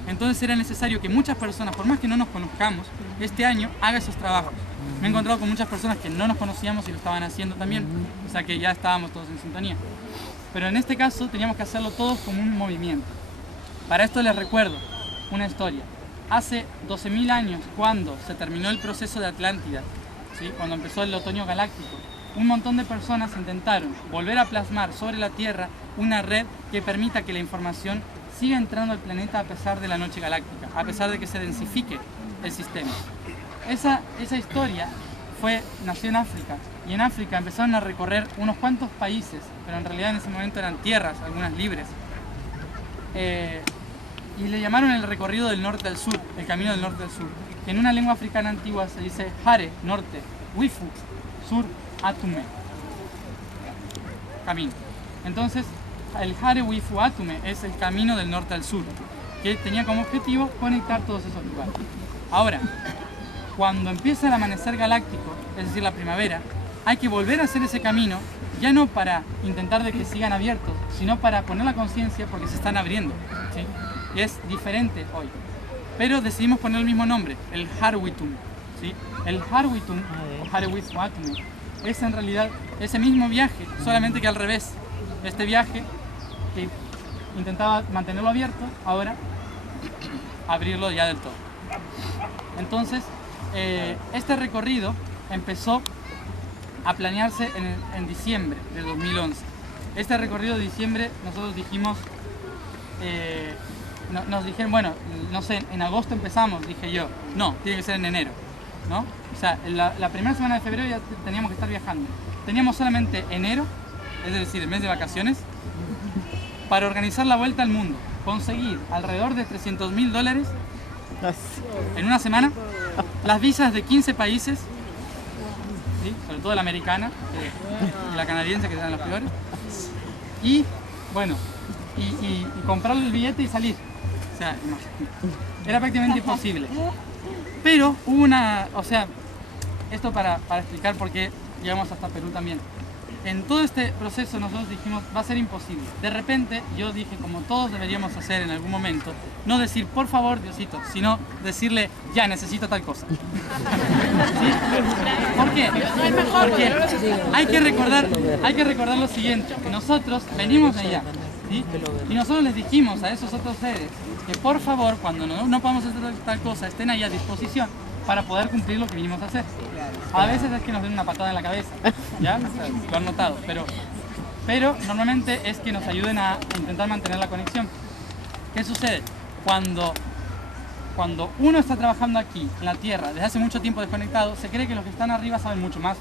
Entonces era necesario que muchas personas, por más que no nos conozcamos, este año haga esos trabajos. Me he encontrado con muchas personas que no nos conocíamos y lo estaban haciendo también, o sea que ya estábamos todos en sintonía. Pero en este caso teníamos que hacerlo todos como un movimiento. Para esto les recuerdo una historia. Hace 12.000 años, cuando se terminó el proceso de Atlántida, ¿sí? Cuando empezó el otoño galáctico, un montón de personas intentaron volver a plasmar sobre la Tierra una red que permita que la información siga entrando al planeta a pesar de la noche galáctica, a pesar de que se densifique el sistema. Esa historia nació en África, y en África empezaron a recorrer unos cuantos países, pero en realidad en ese momento eran tierras, algunas libres. Y le llamaron el recorrido del norte al sur, el camino del norte al sur, que en una lengua africana antigua se dice Hare, norte, Wifu, sur, Atume, camino. Entonces, el Hare Wifu Atume es el camino del norte al sur, que tenía como objetivo conectar todos esos lugares. Ahora, cuando empieza el amanecer galáctico, es decir, la primavera, hay que volver a hacer ese camino, ya no para intentar de que sigan abiertos, sino para poner la conciencia porque se están abriendo, ¿sí? Y es diferente hoy. Pero decidimos poner el mismo nombre, el Harwitum, ¿sí? El Harwitum, o Harewifu Atume, es en realidad ese mismo viaje, solamente que al revés. Este viaje que intentaba mantenerlo abierto, ahora abrirlo ya del todo. Entonces, este recorrido empezó a planearse en diciembre de 2011. Este recorrido de diciembre nosotros dijimos, nos dijeron, bueno, no sé, en agosto empezamos, dije yo, no, tiene que ser en enero, ¿no? O sea, la primera semana de febrero ya teníamos que estar viajando. Teníamos solamente enero, es decir, el mes de vacaciones, para organizar la vuelta al mundo, conseguir alrededor de $300.000 en una semana, las visas de 15 países, ¿sí? Sobre todo la americana y la canadiense, que eran las peores, y bueno, y comprar el billete y salir. O sea, era prácticamente imposible. Pero hubo esto para explicar por qué llegamos hasta Perú también. En todo este proceso nosotros dijimos, va a ser imposible. De repente yo dije, como todos deberíamos hacer en algún momento, no decir, por favor, Diosito, sino decirle, ya, necesito tal cosa. ¿Sí? ¿Por qué? Porque hay que recordar lo siguiente, que nosotros venimos de allá, ¿sí? Y nosotros les dijimos a esos otros seres que por favor, cuando no podamos hacer tal cosa, estén ahí a disposición para poder cumplir lo que vinimos a hacer. A veces es que nos den una patada en la cabeza, ¿ya? O sea, lo han notado, pero normalmente es que nos ayuden a intentar mantener la conexión. ¿Qué sucede? Cuando uno está trabajando aquí, en la Tierra, desde hace mucho tiempo desconectado, se cree que los que están arriba saben mucho más,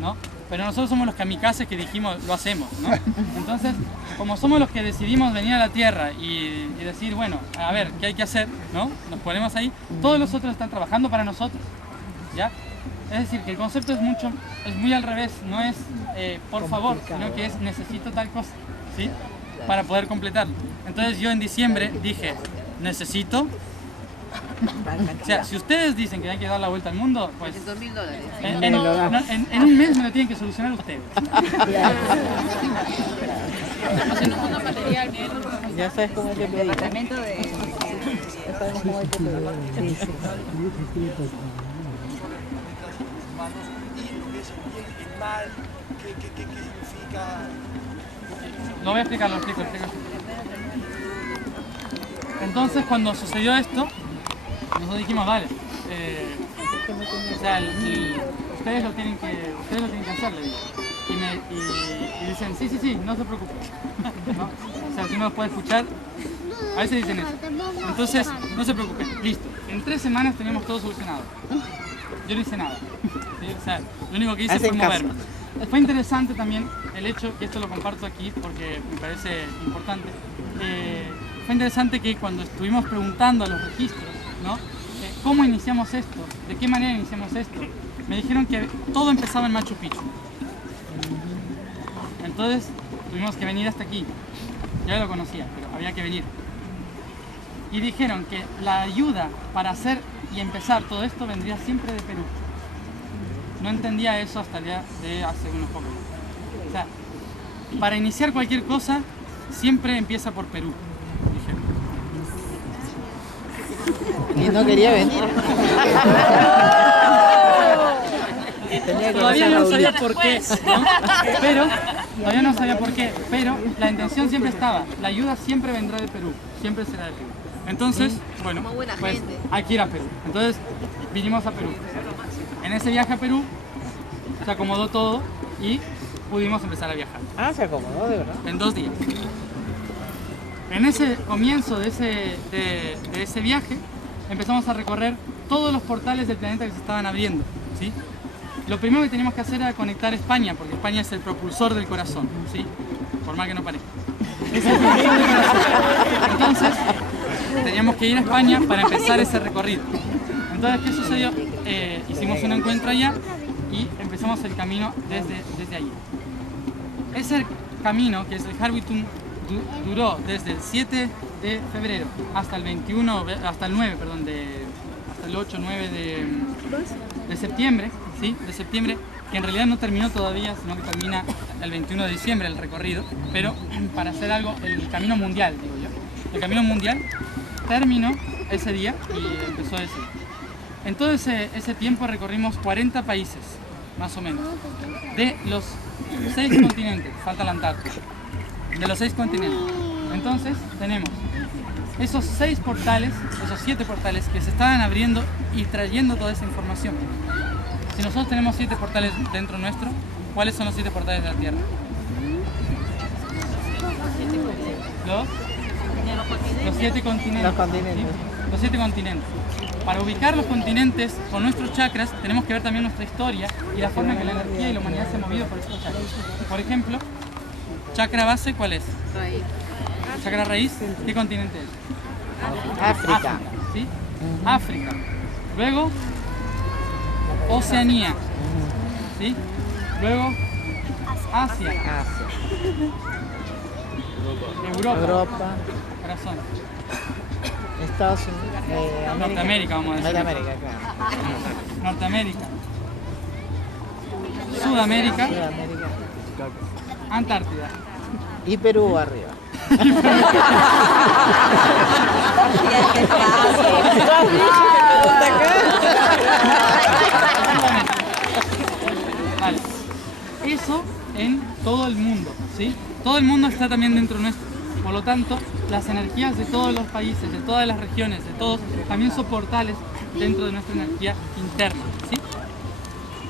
¿no? Pero nosotros somos los kamikazes que dijimos, lo hacemos, ¿no? Entonces, como somos los que decidimos venir a la Tierra y decir, bueno, a ver, ¿qué hay que hacer?, ¿no? Nos ponemos ahí, todos los otros están trabajando para nosotros, ¿ya? Es decir, que el concepto es muy al revés, no es por favor, sino que es necesito tal cosa, ¿sí? Para poder completarlo. Entonces yo en diciembre dije, necesito O sea, si ustedes dicen que hay que dar la vuelta al mundo, pues $2.000. en un mes me lo tienen que solucionar ustedes. Haciendo un mundo material, bien. Ya sabes cómo es que pedí. Departamento de... Ya sabemos cómo es que pedí. Sí, sí. Y lo que es el bien y el mal, ¿qué significa? Lo voy a explicar, lo explico. Entonces, cuando sucedió esto, nosotros dijimos, vale, o sea, ustedes lo tienen que hacer, le digo. Y dicen, sí, no se preocupen. ¿No? O sea, si uno los puede escuchar, a veces dicen eso. Entonces, no se preocupen, listo. En 3 semanas teníamos todo solucionado. Yo no hice nada. ¿Sí? O sea, lo único que hice fue moverme. Fue interesante también el hecho, y esto lo comparto aquí porque me parece importante, fue interesante que cuando estuvimos preguntando a los registros, ¿no? ¿Cómo iniciamos esto? ¿De qué manera iniciamos esto? Me dijeron que todo empezaba en Machu Picchu. Entonces tuvimos que venir hasta aquí. Ya lo conocía, pero había que venir. Y dijeron que la ayuda para hacer y empezar todo esto vendría siempre de Perú. No entendía eso hasta el día de hace unos pocos. O sea, para iniciar cualquier cosa, siempre empieza por Perú, dijeron. Y no quería venir. Todavía no sabía por qué, ¿no? Pero la intención siempre estaba. La ayuda siempre vendrá de Perú, siempre será de Perú. Entonces, bueno, pues hay que ir a Perú. Entonces, vinimos a Perú. En ese viaje a Perú se acomodó todo y pudimos empezar a viajar. Ah, se acomodó, de verdad. En 2 días. En ese comienzo de ese viaje empezamos a recorrer todos los portales del planeta que se estaban abriendo, ¿sí? Lo primero que teníamos que hacer era conectar España, porque España es el propulsor del corazón, ¿sí? Por más que no parezca. Es el propulsor del corazón. Entonces, teníamos que ir a España para empezar ese recorrido. Entonces, ¿qué sucedió? Hicimos un encuentro allá y empezamos el camino desde allí. Ese camino, que es el Harwitum, duró desde el 7 de febrero hasta el 9, hasta el 8, 9 de septiembre, ¿sí? De septiembre, que en realidad no terminó todavía, sino que termina el 21 de diciembre el recorrido, pero para hacer algo, el camino mundial, digo yo. El camino mundial terminó ese día y empezó ese. En todo ese tiempo recorrimos 40 países, más o menos, de los 6 continentes, falta la Antártida, de los 6 continentes. Entonces tenemos esos 6 portales, esos 7 portales que se estaban abriendo y trayendo toda esa información. Si nosotros tenemos 7 portales dentro nuestro, ¿cuáles son los 7 portales de la Tierra? Los 7 continentes. Los continentes. ¿Sí? Los 7 continentes. Para ubicar los continentes con nuestros chakras tenemos que ver también nuestra historia y la forma en que la energía y la humanidad se ha movido por esos chakras. Por ejemplo, chakra base, ¿cuál es? Raíz. Chakra raíz, ¿qué continente es? África. ¿Sí? África. Luego, Oceanía. ¿Sí? Luego, Asia. Asia. Europa. Corazón. Estados Unidos. Norteamérica, vamos a decir. Norteamérica, claro. Norteamérica. Sudamérica. Sudamérica. Antártida. Y Perú arriba. Vale. Eso en todo el mundo, ¿sí? Todo el mundo está también dentro nuestro. Por lo tanto, las energías de todos los países, de todas las regiones, de todos, también son portales dentro de nuestra energía interna, ¿sí?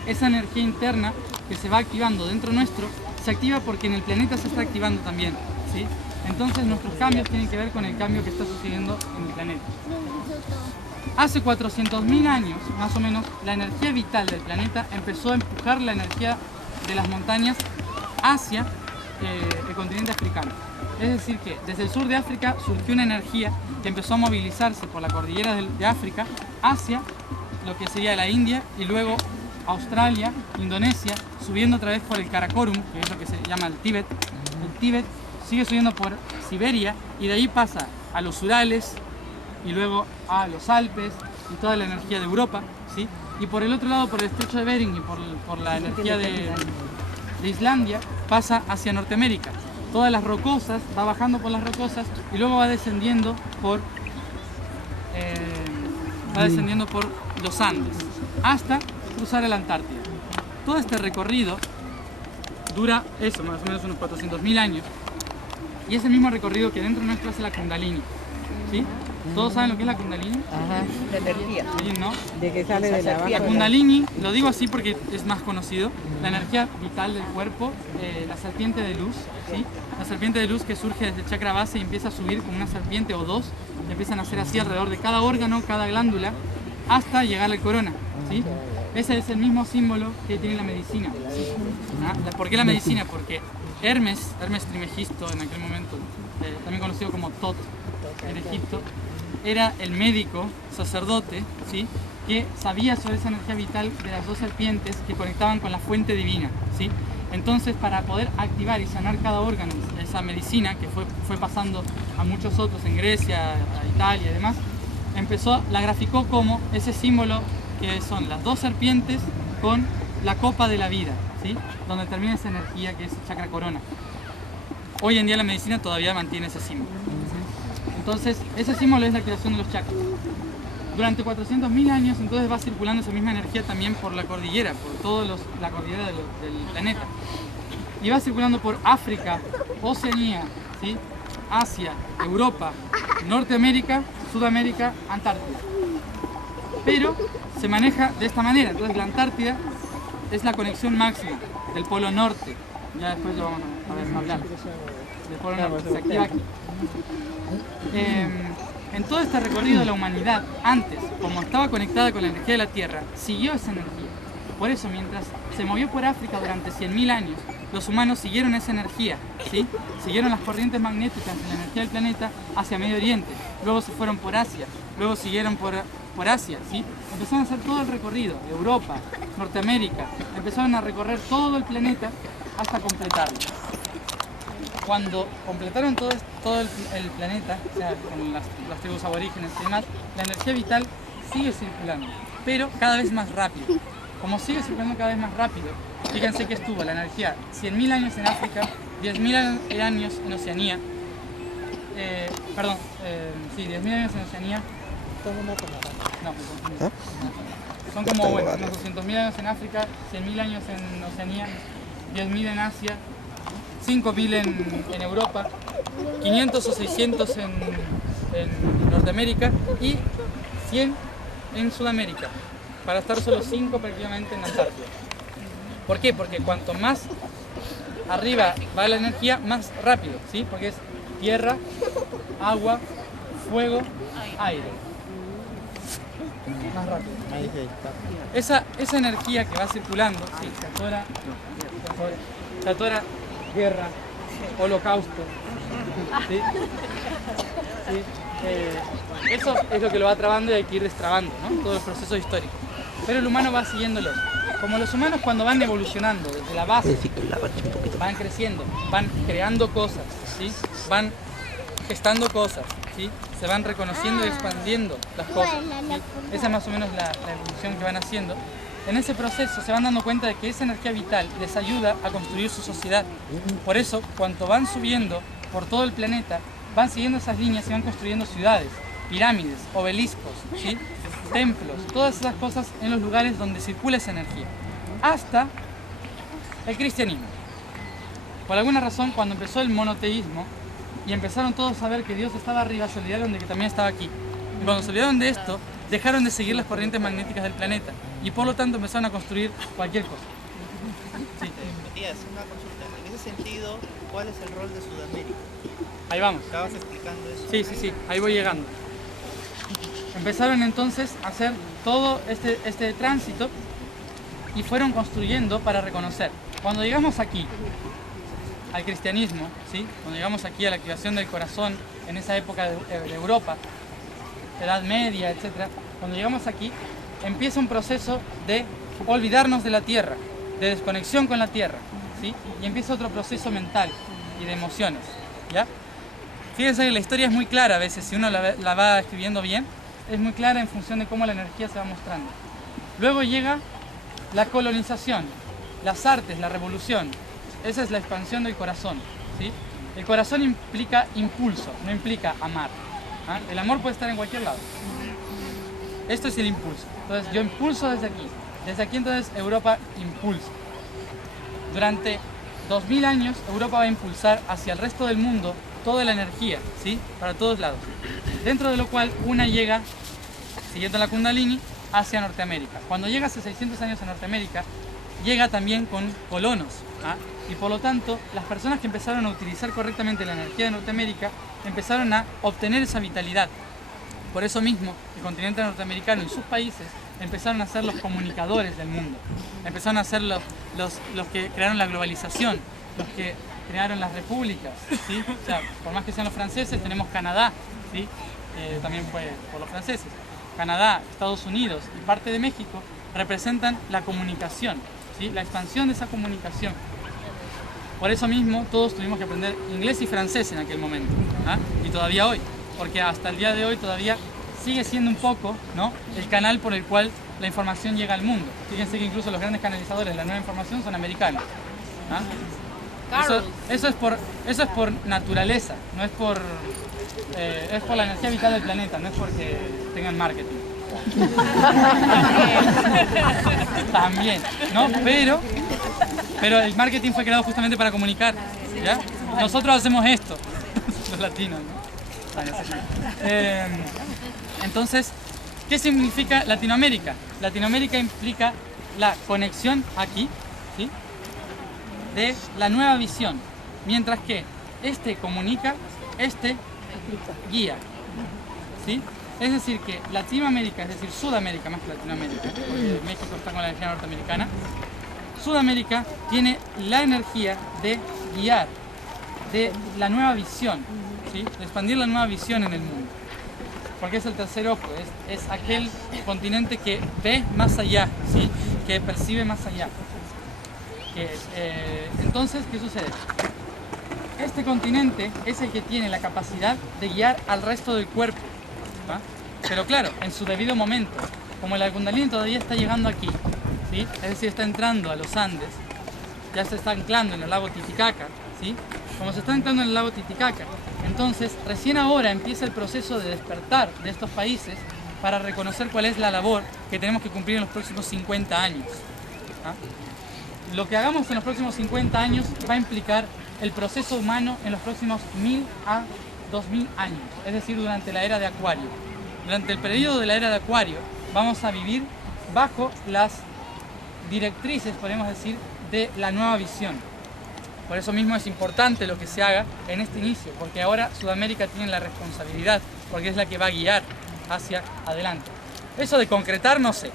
Esa energía interna que se va activando dentro nuestro, se activa porque en el planeta se está activando también, ¿sí? Entonces nuestros cambios tienen que ver con el cambio que está sucediendo en el planeta. Hace 400.000 años, más o menos, la energía vital del planeta empezó a empujar la energía de las montañas hacia el continente africano. Es decir que desde el sur de África surgió una energía que empezó a movilizarse por la cordillera de África hacia lo que sería la India y luego Australia, Indonesia, subiendo otra vez por el Karakorum, que es lo que se llama el Tíbet. El Tíbet sigue subiendo por Siberia y de ahí pasa a los Urales, y luego a los Alpes y toda la energía de Europa, ¿sí? Y por el otro lado, por el estrecho de Bering y por la energía de Islandia, pasa hacia Norteamérica. Todas las rocosas, va bajando por las rocosas y luego va descendiendo por los Andes hasta cruzar el Antártida. Todo este recorrido dura eso, más o menos unos 400.000 años, y ese mismo recorrido que dentro nuestro hace la Kundalini, ¿sí? ¿Todos saben lo que es la Kundalini? Ajá, la energía. Sí, ¿no? De que sale de la La Kundalini, lo digo así porque es más conocido, la energía vital del cuerpo, la serpiente de luz, ¿sí? La serpiente de luz que surge desde el chakra base y empieza a subir como una serpiente o dos, y empiezan a hacer así alrededor de cada órgano, cada glándula, hasta llegar a la corona, ¿sí? Ese es el mismo símbolo que tiene la medicina. ¿Ah? ¿Por qué la medicina? Porque Hermes Trismegisto, en aquel momento, también conocido como Tot en Egipto, era el médico, sacerdote, ¿sí? Que sabía sobre esa energía vital de las dos serpientes que conectaban con la fuente divina, ¿sí? Entonces, para poder activar y sanar cada órgano, esa medicina que fue pasando a muchos otros en Grecia, a Italia y demás, la graficó como ese símbolo que son las dos serpientes con la copa de la vida, ¿sí? Donde termina esa energía que es el chakra corona. Hoy en día la medicina todavía mantiene ese símbolo. Entonces, ese símbolo es la activación de los chakras. Durante 400.000 años, entonces va circulando esa misma energía también por la cordillera, por toda la cordillera del planeta. Y va circulando por África, Oceanía, ¿sí? Asia, Europa, Norteamérica, Sudamérica, Antártida. Pero se maneja de esta manera. Entonces la Antártida es la conexión máxima del polo norte. Ya después lo vamos a hablar. Del polo norte, se activa aquí. En todo este recorrido de la humanidad, antes, como estaba conectada con la energía de la Tierra, siguió esa energía. Por eso, mientras se movió por África durante 100.000 años, los humanos siguieron esa energía, ¿sí? Siguieron las corrientes magnéticas de la energía del planeta hacia Medio Oriente, luego se fueron por Asia, luego siguieron por Asia, ¿sí? Empezaron a hacer todo el recorrido, Europa, Norteamérica, empezaron a recorrer todo el planeta hasta completarlo. Cuando completaron todo el planeta, o sea, con las tribus aborígenes y demás, la energía vital sigue circulando, pero cada vez más rápido. Como sigue circulando cada vez más rápido, fíjense que estuvo la energía 100.000 años en África, 10.000 años en Oceanía, 10.000 años en Oceanía, son como unos 200.000 años en África, 100.000 años en Oceanía, 10.000 en Asia, 5.000 en Europa, 500 o 600 en Norteamérica y 100 en Sudamérica, para estar solo 5 prácticamente en Antártida. ¿Por qué? Porque cuanto más arriba va la energía, más rápido, ¿sí? Porque es tierra, agua, fuego, aire. Más rápido. Esa energía que va circulando, ¿sí? Se atora guerra, holocausto, ¿sí? ¿Sí? Eso es lo que lo va trabando y hay que ir destrabando, ¿no? Todo el proceso histórico. Pero el humano va siguiéndolo. Como los humanos cuando van evolucionando desde la base, van creciendo, van creando cosas, ¿sí? Van gestando cosas, ¿sí? Se van reconociendo y expandiendo las cosas, ¿sí? Esa es más o menos la evolución que van haciendo. En ese proceso se van dando cuenta de que esa energía vital les ayuda a construir su sociedad. Por eso, cuanto van subiendo por todo el planeta, van siguiendo esas líneas y van construyendo ciudades, pirámides, obeliscos, ¿sí? Templos, todas esas cosas en los lugares donde circula esa energía. Hasta el cristianismo. Por alguna razón, cuando empezó el monoteísmo y empezaron todos a ver que Dios estaba arriba, se olvidaron de que también estaba aquí. Y cuando se olvidaron de esto, dejaron de seguir las corrientes magnéticas del planeta y por lo tanto empezaron a construir cualquier cosa. Sí. Matías, una consulta. En ese sentido, ¿cuál es el rol de Sudamérica? Ahí vamos. ¿Estabas explicando eso? Sí, ahí voy llegando. Empezaron entonces a hacer todo este tránsito y fueron construyendo para reconocer. Cuando llegamos aquí, al cristianismo, ¿sí? Cuando llegamos aquí a la activación del corazón, en esa época de Europa, Edad Media, etc. Cuando llegamos aquí, empieza un proceso de olvidarnos de la tierra, de desconexión con la tierra, ¿sí? Y empieza otro proceso mental y de emociones, ¿ya? Fíjense que la historia es muy clara a veces, si uno la va escribiendo bien, es muy clara en función de cómo la energía se va mostrando. Luego llega la colonización, las artes, la revolución. Esa es la expansión del corazón, ¿sí? El corazón implica impulso, no implica amar. ¿Ah? El amor puede estar en cualquier lado. Esto es el impulso. Entonces yo impulso desde aquí. Desde aquí entonces Europa impulsa. Durante 2000 años Europa va a impulsar hacia el resto del mundo toda la energía, ¿sí? Para todos lados. Dentro de lo cual una llega, siguiendo la Kundalini, hacia Norteamérica. Cuando llega hace 600 años a Norteamérica, llega también con colonos. ¿Ah? Y por lo tanto, las personas que empezaron a utilizar correctamente la energía de Norteamérica empezaron a obtener esa vitalidad. Por eso mismo, el continente norteamericano y sus países empezaron a ser los comunicadores del mundo. Empezaron a ser los que crearon la globalización, los que crearon las repúblicas, ¿sí? O sea, por más que sean los franceses, tenemos Canadá, ¿sí? También fue por los franceses. Canadá, Estados Unidos y parte de México representan la comunicación, ¿sí? La expansión de esa comunicación. Por eso mismo todos tuvimos que aprender inglés y francés en aquel momento, ¿ah? Y todavía hoy, porque hasta el día de hoy todavía sigue siendo un poco, ¿no?, el canal por el cual la información llega al mundo. Fíjense que incluso los grandes canalizadores de la nueva información son americanos. ¿Ah? Eso es por naturaleza, no es por, es por la energía vital del planeta, no es porque tengan marketing. También, ¿no? Pero el marketing fue creado justamente para comunicar, ¿ya? Nosotros hacemos esto, los latinos, ¿no? Entonces, ¿qué significa Latinoamérica? Latinoamérica implica la conexión aquí, ¿sí?, de la nueva visión, mientras que este comunica, este guía, ¿sí? Es decir, que Latinoamérica, es decir, Sudamérica más que Latinoamérica, porque México está con la energía norteamericana, Sudamérica tiene la energía de guiar, de la nueva visión, ¿sí?, de expandir la nueva visión en el mundo. Porque es el tercer ojo, es aquel continente que ve más allá, ¿sí?, que percibe más allá. Entonces, ¿qué sucede? Este continente es el que tiene la capacidad de guiar al resto del cuerpo, ¿va? Pero claro, en su debido momento. Como la Kundalini todavía está llegando aquí, ¿sí?, es decir, está entrando a los Andes, ya se está anclando en el lago Titicaca, ¿sí? Como se está anclando en el lago Titicaca, entonces recién ahora empieza el proceso de despertar de estos países para reconocer cuál es la labor que tenemos que cumplir en los próximos 50 años. ¿Ah? Lo que hagamos en los próximos 50 años va a implicar el proceso humano en los próximos 1000 a 2000 años, es decir, durante la era de Acuario. Durante el periodo de la era de Acuario vamos a vivir bajo las directrices, podemos decir, de la nueva visión. Por eso mismo es importante lo que se haga en este inicio, porque ahora Sudamérica tiene la responsabilidad, porque es la que va a guiar hacia adelante. Eso de concretar, no sé.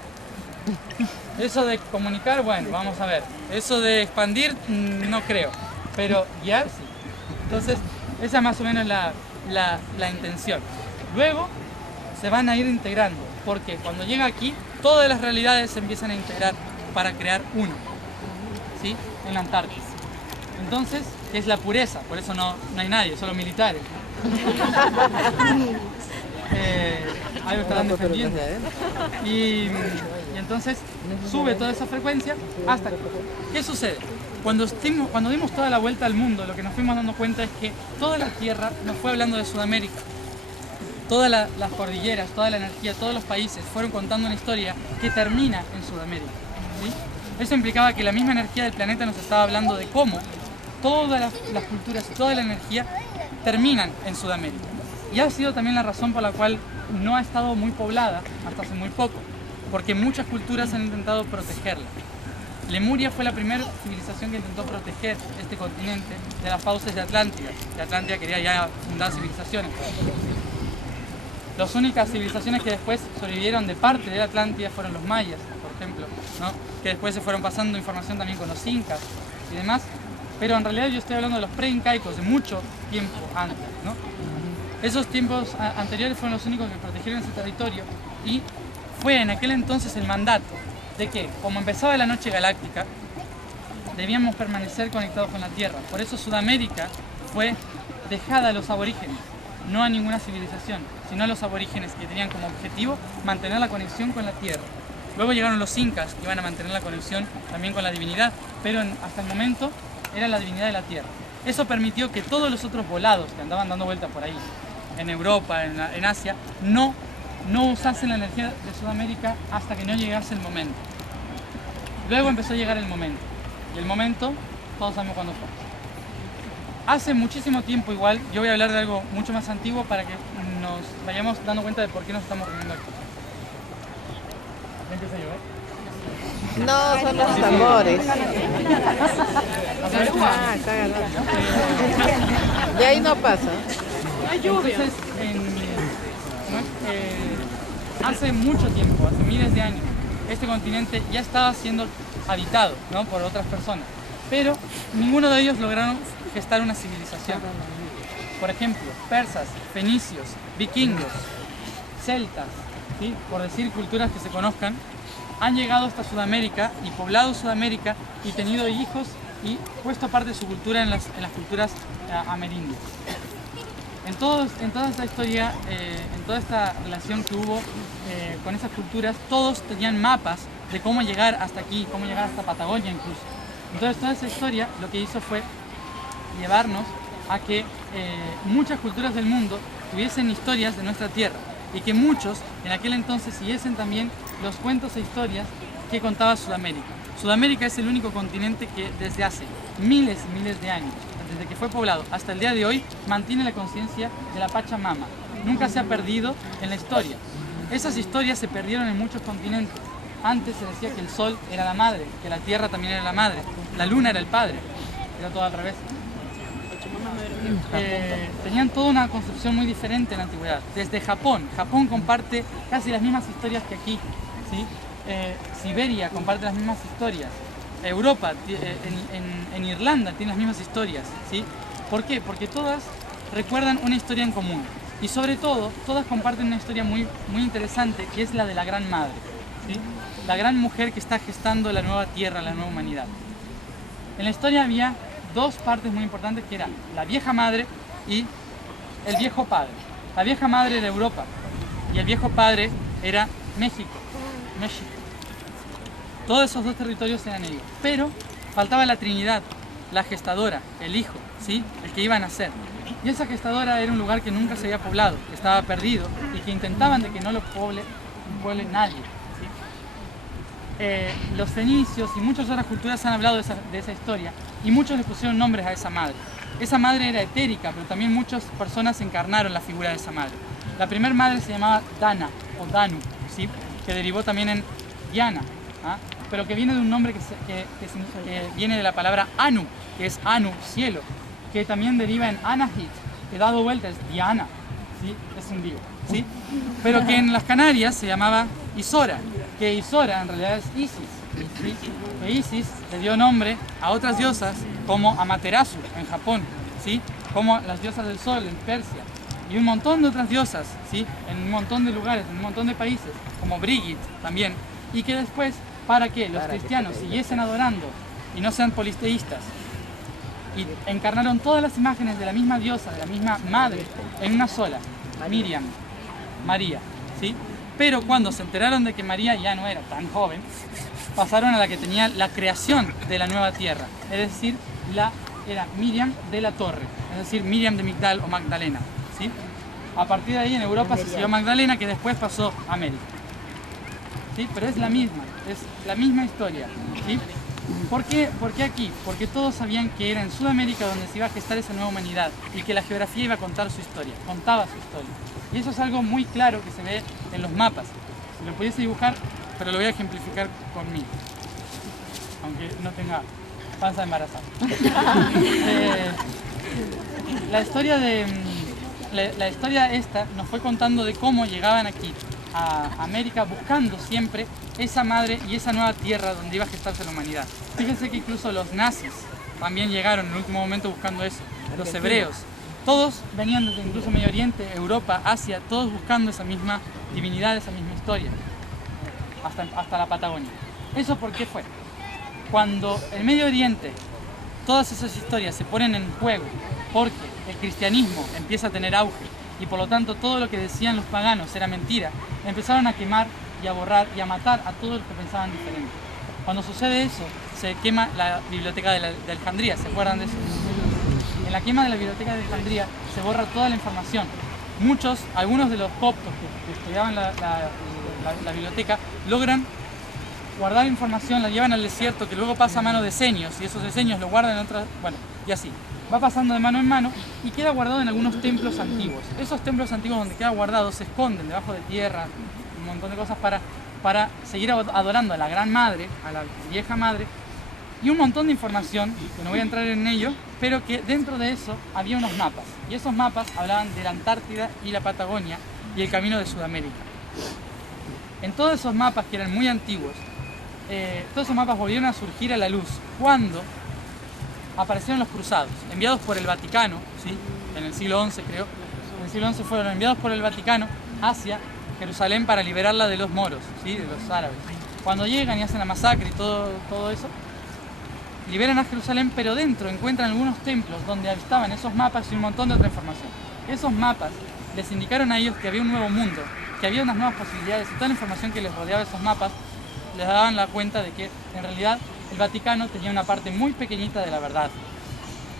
Eso de comunicar, bueno, vamos a ver. Eso de expandir, no creo. Pero guiar, sí. Entonces, esa es más o menos la intención. Luego, se van a ir integrando, porque cuando llega aquí, todas las realidades se empiezan a integrar para crear uno, ¿sí?, en la Antártida. Entonces, es la pureza, por eso no hay nadie, solo militares. Ahí lo estarán defendiendo. Y entonces sube toda esa frecuencia hasta... ¿Qué sucede? Cuando dimos toda la vuelta al mundo, lo que nos fuimos dando cuenta es que toda la Tierra nos fue hablando de Sudamérica. Todas las cordilleras, toda la energía, todos los países fueron contando una historia que termina en Sudamérica, ¿sí? Eso implicaba que la misma energía del planeta nos estaba hablando de cómo todas las culturas y toda la energía terminan en Sudamérica. Y ha sido también la razón por la cual no ha estado muy poblada hasta hace muy poco, porque muchas culturas han intentado protegerla. Lemuria fue la primera civilización que intentó proteger este continente de las fauces de Atlántida. Que Atlántida quería ya fundar civilizaciones. Las únicas civilizaciones que después sobrevivieron de parte de Atlántida fueron los mayas, por ejemplo, ¿no?, que después se fueron pasando información también con los incas y demás. Pero en realidad yo estoy hablando de los pre-incaicos, de mucho tiempo antes, ¿no? Esos tiempos anteriores fueron los únicos que protegieron ese territorio, y fue en aquel entonces el mandato de que, como empezaba la noche galáctica, debíamos permanecer conectados con la Tierra. Por eso Sudamérica fue dejada a los aborígenes, no a ninguna civilización, sino a los aborígenes que tenían como objetivo mantener la conexión con la tierra. Luego llegaron los incas, que iban a mantener la conexión también con la divinidad, pero hasta el momento era la divinidad de la tierra. Eso permitió que todos los otros volados que andaban dando vueltas por ahí, en Europa, en Asia, no usasen la energía de Sudamérica hasta que no llegase el momento. Luego empezó a llegar el momento, y el momento, todos sabemos cuándo fue. Hace muchísimo tiempo igual, yo voy a hablar de algo mucho más antiguo para que nos vayamos dando cuenta de por qué nos estamos reuniendo aquí. Empiezo yo, No, son los tambores. Y ahí no pasa. Entonces, hace mucho tiempo, hace miles de años, este continente ya estaba siendo habitado, ¿no?, por otras personas, pero ninguno de ellos lograron gestar una civilización. Por ejemplo, persas, fenicios, vikingos, celtas, ¿sí?, por decir culturas que se conozcan, han llegado hasta Sudamérica y poblado Sudamérica y tenido hijos y puesto parte de su cultura en las culturas amerindias. En toda esta historia, en toda esta relación que hubo con esas culturas, todos tenían mapas de cómo llegar hasta aquí, cómo llegar hasta Patagonia incluso. Entonces toda esa historia lo que hizo fue llevarnos a que muchas culturas del mundo tuviesen historias de nuestra tierra y que muchos en aquel entonces siguiesen también los cuentos e historias que contaba Sudamérica. Sudamérica es el único continente que desde hace miles y miles de años, desde que fue poblado hasta el día de hoy, mantiene la conciencia de la Pachamama. Nunca se ha perdido en la historia. Esas historias se perdieron en muchos continentes. Antes se decía que el sol era la madre, que la tierra también era la madre, la luna era el padre, era todo al revés. Tenían toda una concepción muy diferente en la antigüedad. Desde Japón comparte casi las mismas historias que aquí, ¿sí? Siberia comparte las mismas historias. Europa, en Irlanda, tiene las mismas historias, ¿sí? ¿Por qué? Porque todas recuerdan una historia en común y sobre todo, todas comparten una historia muy interesante, que es la de la Gran Madre, ¿sí? La gran mujer que está gestando la nueva tierra, la nueva humanidad. En la historia había dos partes muy importantes, que eran la vieja madre y el viejo padre. La vieja madre era Europa y el viejo padre era México. Todos esos dos territorios eran ellos, pero faltaba la Trinidad, la gestadora, el hijo, ¿sí?, el que iba a nacer. Y esa gestadora era un lugar que nunca se había poblado, que estaba perdido y que intentaban de que no lo pueble nadie, ¿sí? Los fenicios y muchas otras culturas han hablado de esa historia y muchos le pusieron nombres a esa madre. Esa madre era etérica, pero también muchas personas encarnaron la figura de esa madre. La primera madre se llamaba Dana o Danu, ¿sí?, que derivó también en Diana, ¿ah?, pero que viene de un nombre que viene de la palabra Anu, que es Anu, cielo, que también deriva en Anahit, que dado vuelta es Diana, ¿sí?, es un dios, ¿sí?, pero que en las Canarias se llamaba Isora, que Isora en realidad es Isis, ¿sí?, que Isis le dio nombre a otras diosas como Amaterasu en Japón, ¿sí?, como las diosas del sol en Persia, y un montón de otras diosas, ¿sí?, en un montón de lugares, en un montón de países, como Brigitte también, y que después, para que los cristianos siguiesen adorando y no sean polisteístas, y encarnaron todas las imágenes de la misma diosa, de la misma madre, en una sola, Miriam, María, ¿sí? Pero cuando se enteraron de que María ya no era tan joven, pasaron a la que tenía la creación de la nueva tierra, es decir, era Miriam de la Torre, es decir, Miriam de Migdal o Magdalena, ¿sí? A partir de ahí en Europa se siguió Magdalena, que después pasó a América, ¿sí? Pero es la misma historia, ¿sí? ¿Por qué aquí? Porque todos sabían que era en Sudamérica donde se iba a gestar esa nueva humanidad y que la geografía iba a contar su historia, contaba su historia. Y eso es algo muy claro que se ve en los mapas. Si lo pudiese dibujar, pero lo voy a ejemplificar conmigo, aunque no tenga panza embarazada. La historia esta nos fue contando de cómo llegaban aquí a América buscando siempre esa madre y esa nueva tierra donde iba a gestarse la humanidad. Fíjense que incluso los nazis también llegaron en el último momento buscando eso, los hebreos. Todos venían desde incluso Medio Oriente, Europa, Asia, todos buscando esa misma divinidad, esa misma historia, hasta la Patagonia. ¿Eso por qué fue? Cuando en Medio Oriente todas esas historias se ponen en juego porque el cristianismo empieza a tener auge y por lo tanto todo lo que decían los paganos era mentira, empezaron a quemar y a borrar y a matar a todos los que pensaban diferente. Cuando sucede eso, se quema la biblioteca de Alejandría, ¿se acuerdan de eso? En la quema de la biblioteca de Alejandría se borra toda la información. Algunos de los coptos que estudiaban la biblioteca logran guardar información, la llevan al desierto, que luego pasa a mano de esenios, y esos esenios lo guardan en otras, bueno, y así. Va pasando de mano en mano y queda guardado en algunos templos antiguos. Esos templos antiguos donde queda guardado se esconden debajo de tierra, un montón de cosas para seguir adorando a la Gran Madre, a la Vieja Madre, y un montón de información, que no voy a entrar en ello, pero que dentro de eso había unos mapas. Y esos mapas hablaban de la Antártida y la Patagonia y el camino de Sudamérica. En todos esos mapas, que eran muy antiguos, todos esos mapas volvieron a surgir a la luz cuando aparecieron los cruzados, enviados por el Vaticano, ¿sí? En el siglo XI creo. En el siglo XI fueron enviados por el Vaticano hacia Jerusalén para liberarla de los moros, ¿sí? De los árabes. Cuando llegan y hacen la masacre y todo eso, liberan a Jerusalén, pero dentro encuentran algunos templos donde estaban esos mapas y un montón de otra información. Esos mapas les indicaron a ellos que había un nuevo mundo, que había unas nuevas posibilidades, y toda la información que les rodeaba esos mapas les daban la cuenta de que en realidad el Vaticano tenía una parte muy pequeñita de la verdad.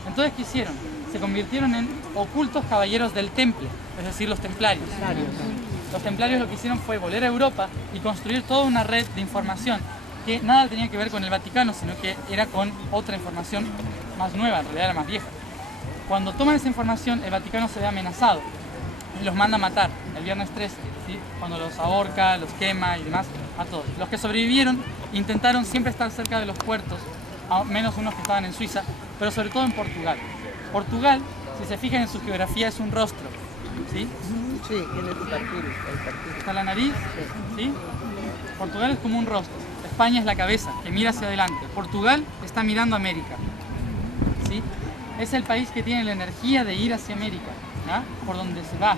Entonces, ¿qué hicieron? Se convirtieron en ocultos caballeros del Temple, es decir, los templarios. Los templarios lo que hicieron fue volver a Europa y construir toda una red de información que nada tenía que ver con el Vaticano, sino que era con otra información más nueva, en realidad era más vieja. Cuando toman esa información, el Vaticano se ve amenazado y los manda a matar el viernes 13, ¿sí? Cuando los ahorca, los quema y demás, a todos. Los que sobrevivieron intentaron siempre estar cerca de los puertos, menos unos que estaban en Suiza, pero sobre todo en Portugal. Portugal, si se fijan en su geografía, es un rostro, ¿sí? Sí, tiene su perfil. Está la nariz, ¿sí? Portugal es como un rostro. España es la cabeza, que mira hacia adelante. Portugal está mirando a América, ¿sí? Es el país que tiene la energía de ir hacia América, ¿ya? Por donde se va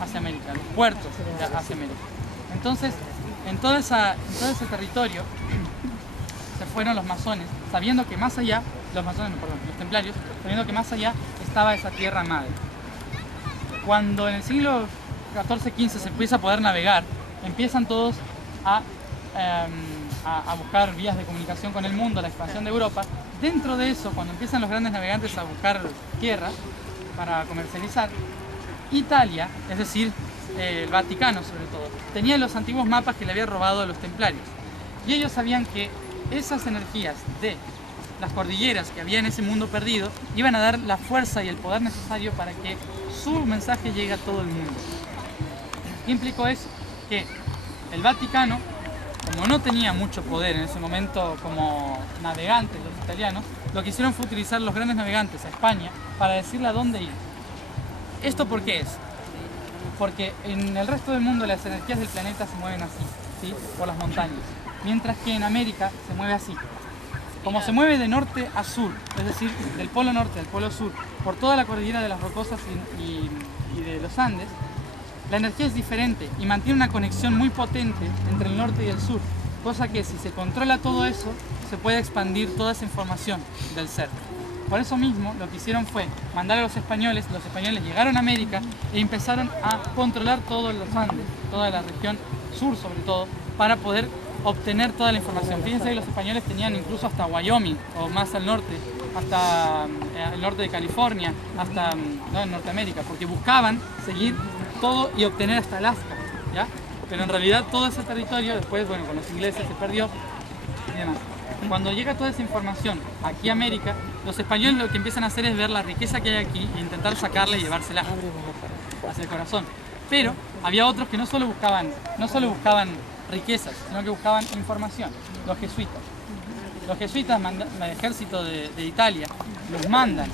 hacia América, los puertos hacia América. Entonces, en todo ese territorio se fueron los masones, sabiendo que más allá, los templarios, sabiendo que más allá estaba esa tierra madre. Cuando en el siglo XIV-XV se empieza a poder navegar, empiezan todos a buscar vías de comunicación con el mundo, la expansión de Europa. Dentro de eso, cuando empiezan los grandes navegantes a buscar tierra para comercializar, Italia, es decir, el Vaticano sobre todo, tenía los antiguos mapas que le había robado a los templarios. Y ellos sabían que esas energías de las cordilleras que había en ese mundo perdido iban a dar la fuerza y el poder necesario para que su mensaje llegue a todo el mundo. ¿Qué implicó eso? Que el Vaticano, como no tenía mucho poder en ese momento como navegantes los italianos, lo que hicieron fue utilizar los grandes navegantes a España para decirle a dónde ir. ¿Esto por qué es? Porque en el resto del mundo las energías del planeta se mueven así, ¿sí? Por las montañas, mientras que en América se mueve así. Como se mueve de norte a sur, es decir, del polo norte al polo sur, por toda la cordillera de las Rocosas y de los Andes, la energía es diferente y mantiene una conexión muy potente entre el norte y el sur, cosa que si se controla todo eso, se puede expandir toda esa información del ser. Por eso mismo, lo que hicieron fue mandar a los españoles llegaron a América e empezaron a controlar todos los Andes, toda la región sur sobre todo, para poder obtener toda la información. Fíjense que los españoles tenían incluso hasta Wyoming, o más al norte, hasta el norte de California, hasta en Norteamérica, porque buscaban seguir todo y obtener hasta Alaska, ¿ya? Pero en realidad todo ese territorio después, bueno, con los ingleses se perdió y demás. Cuando llega toda esa información aquí a América, los españoles lo que empiezan a hacer es ver la riqueza que hay aquí e intentar sacarla y llevársela hacia el corazón. Pero había otros que no solo buscaban riquezas, sino que buscaban información, los jesuitas. Los jesuitas, el ejército de Italia, los mandan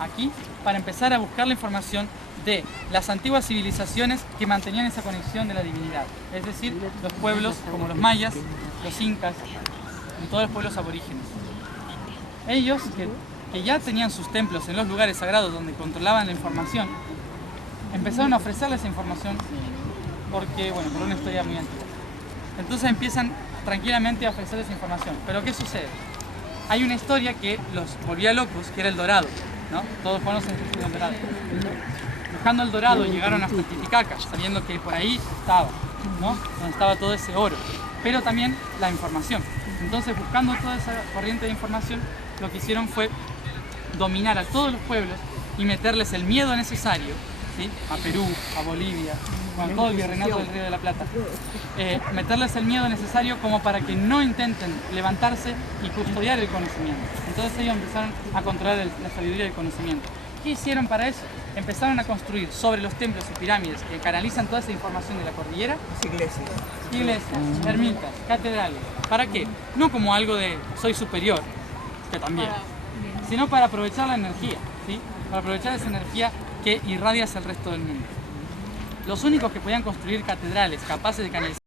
aquí para empezar a buscar la información de las antiguas civilizaciones que mantenían esa conexión de la divinidad, es decir, los pueblos como los mayas, los incas y todos los pueblos aborígenes. Ellos, que ya tenían sus templos en los lugares sagrados donde controlaban la información, empezaron a ofrecerles esa información porque, bueno, por una historia muy antigua. Entonces empiezan tranquilamente a ofrecerles información. Pero ¿qué sucede? Hay una historia que los volvía locos, que era el dorado. ¿no? Todos conocen el Estudio del Dorado. Buscando el dorado llegaron hasta Titicaca, sabiendo que por ahí estaba, ¿no? Donde estaba todo ese oro, pero también la información. Entonces, buscando toda esa corriente de información, lo que hicieron fue dominar a todos los pueblos y meterles el miedo necesario, ¿sí? A Perú, a Bolivia, con todo el virreinato del Río de la Plata, meterles el miedo necesario como para que no intenten levantarse y custodiar el conocimiento. Entonces ellos empezaron a controlar la sabiduría del conocimiento. ¿Qué hicieron para eso? Empezaron a construir sobre los templos y pirámides que canalizan toda esa información de la cordillera, iglesias, ermitas, catedrales. ¿Para qué? No como algo de soy superior, que también, sino para aprovechar la energía, ¿sí? Para aprovechar esa energía que irradia hacia el resto del mundo. Los únicos que podían construir catedrales capaces de canalizar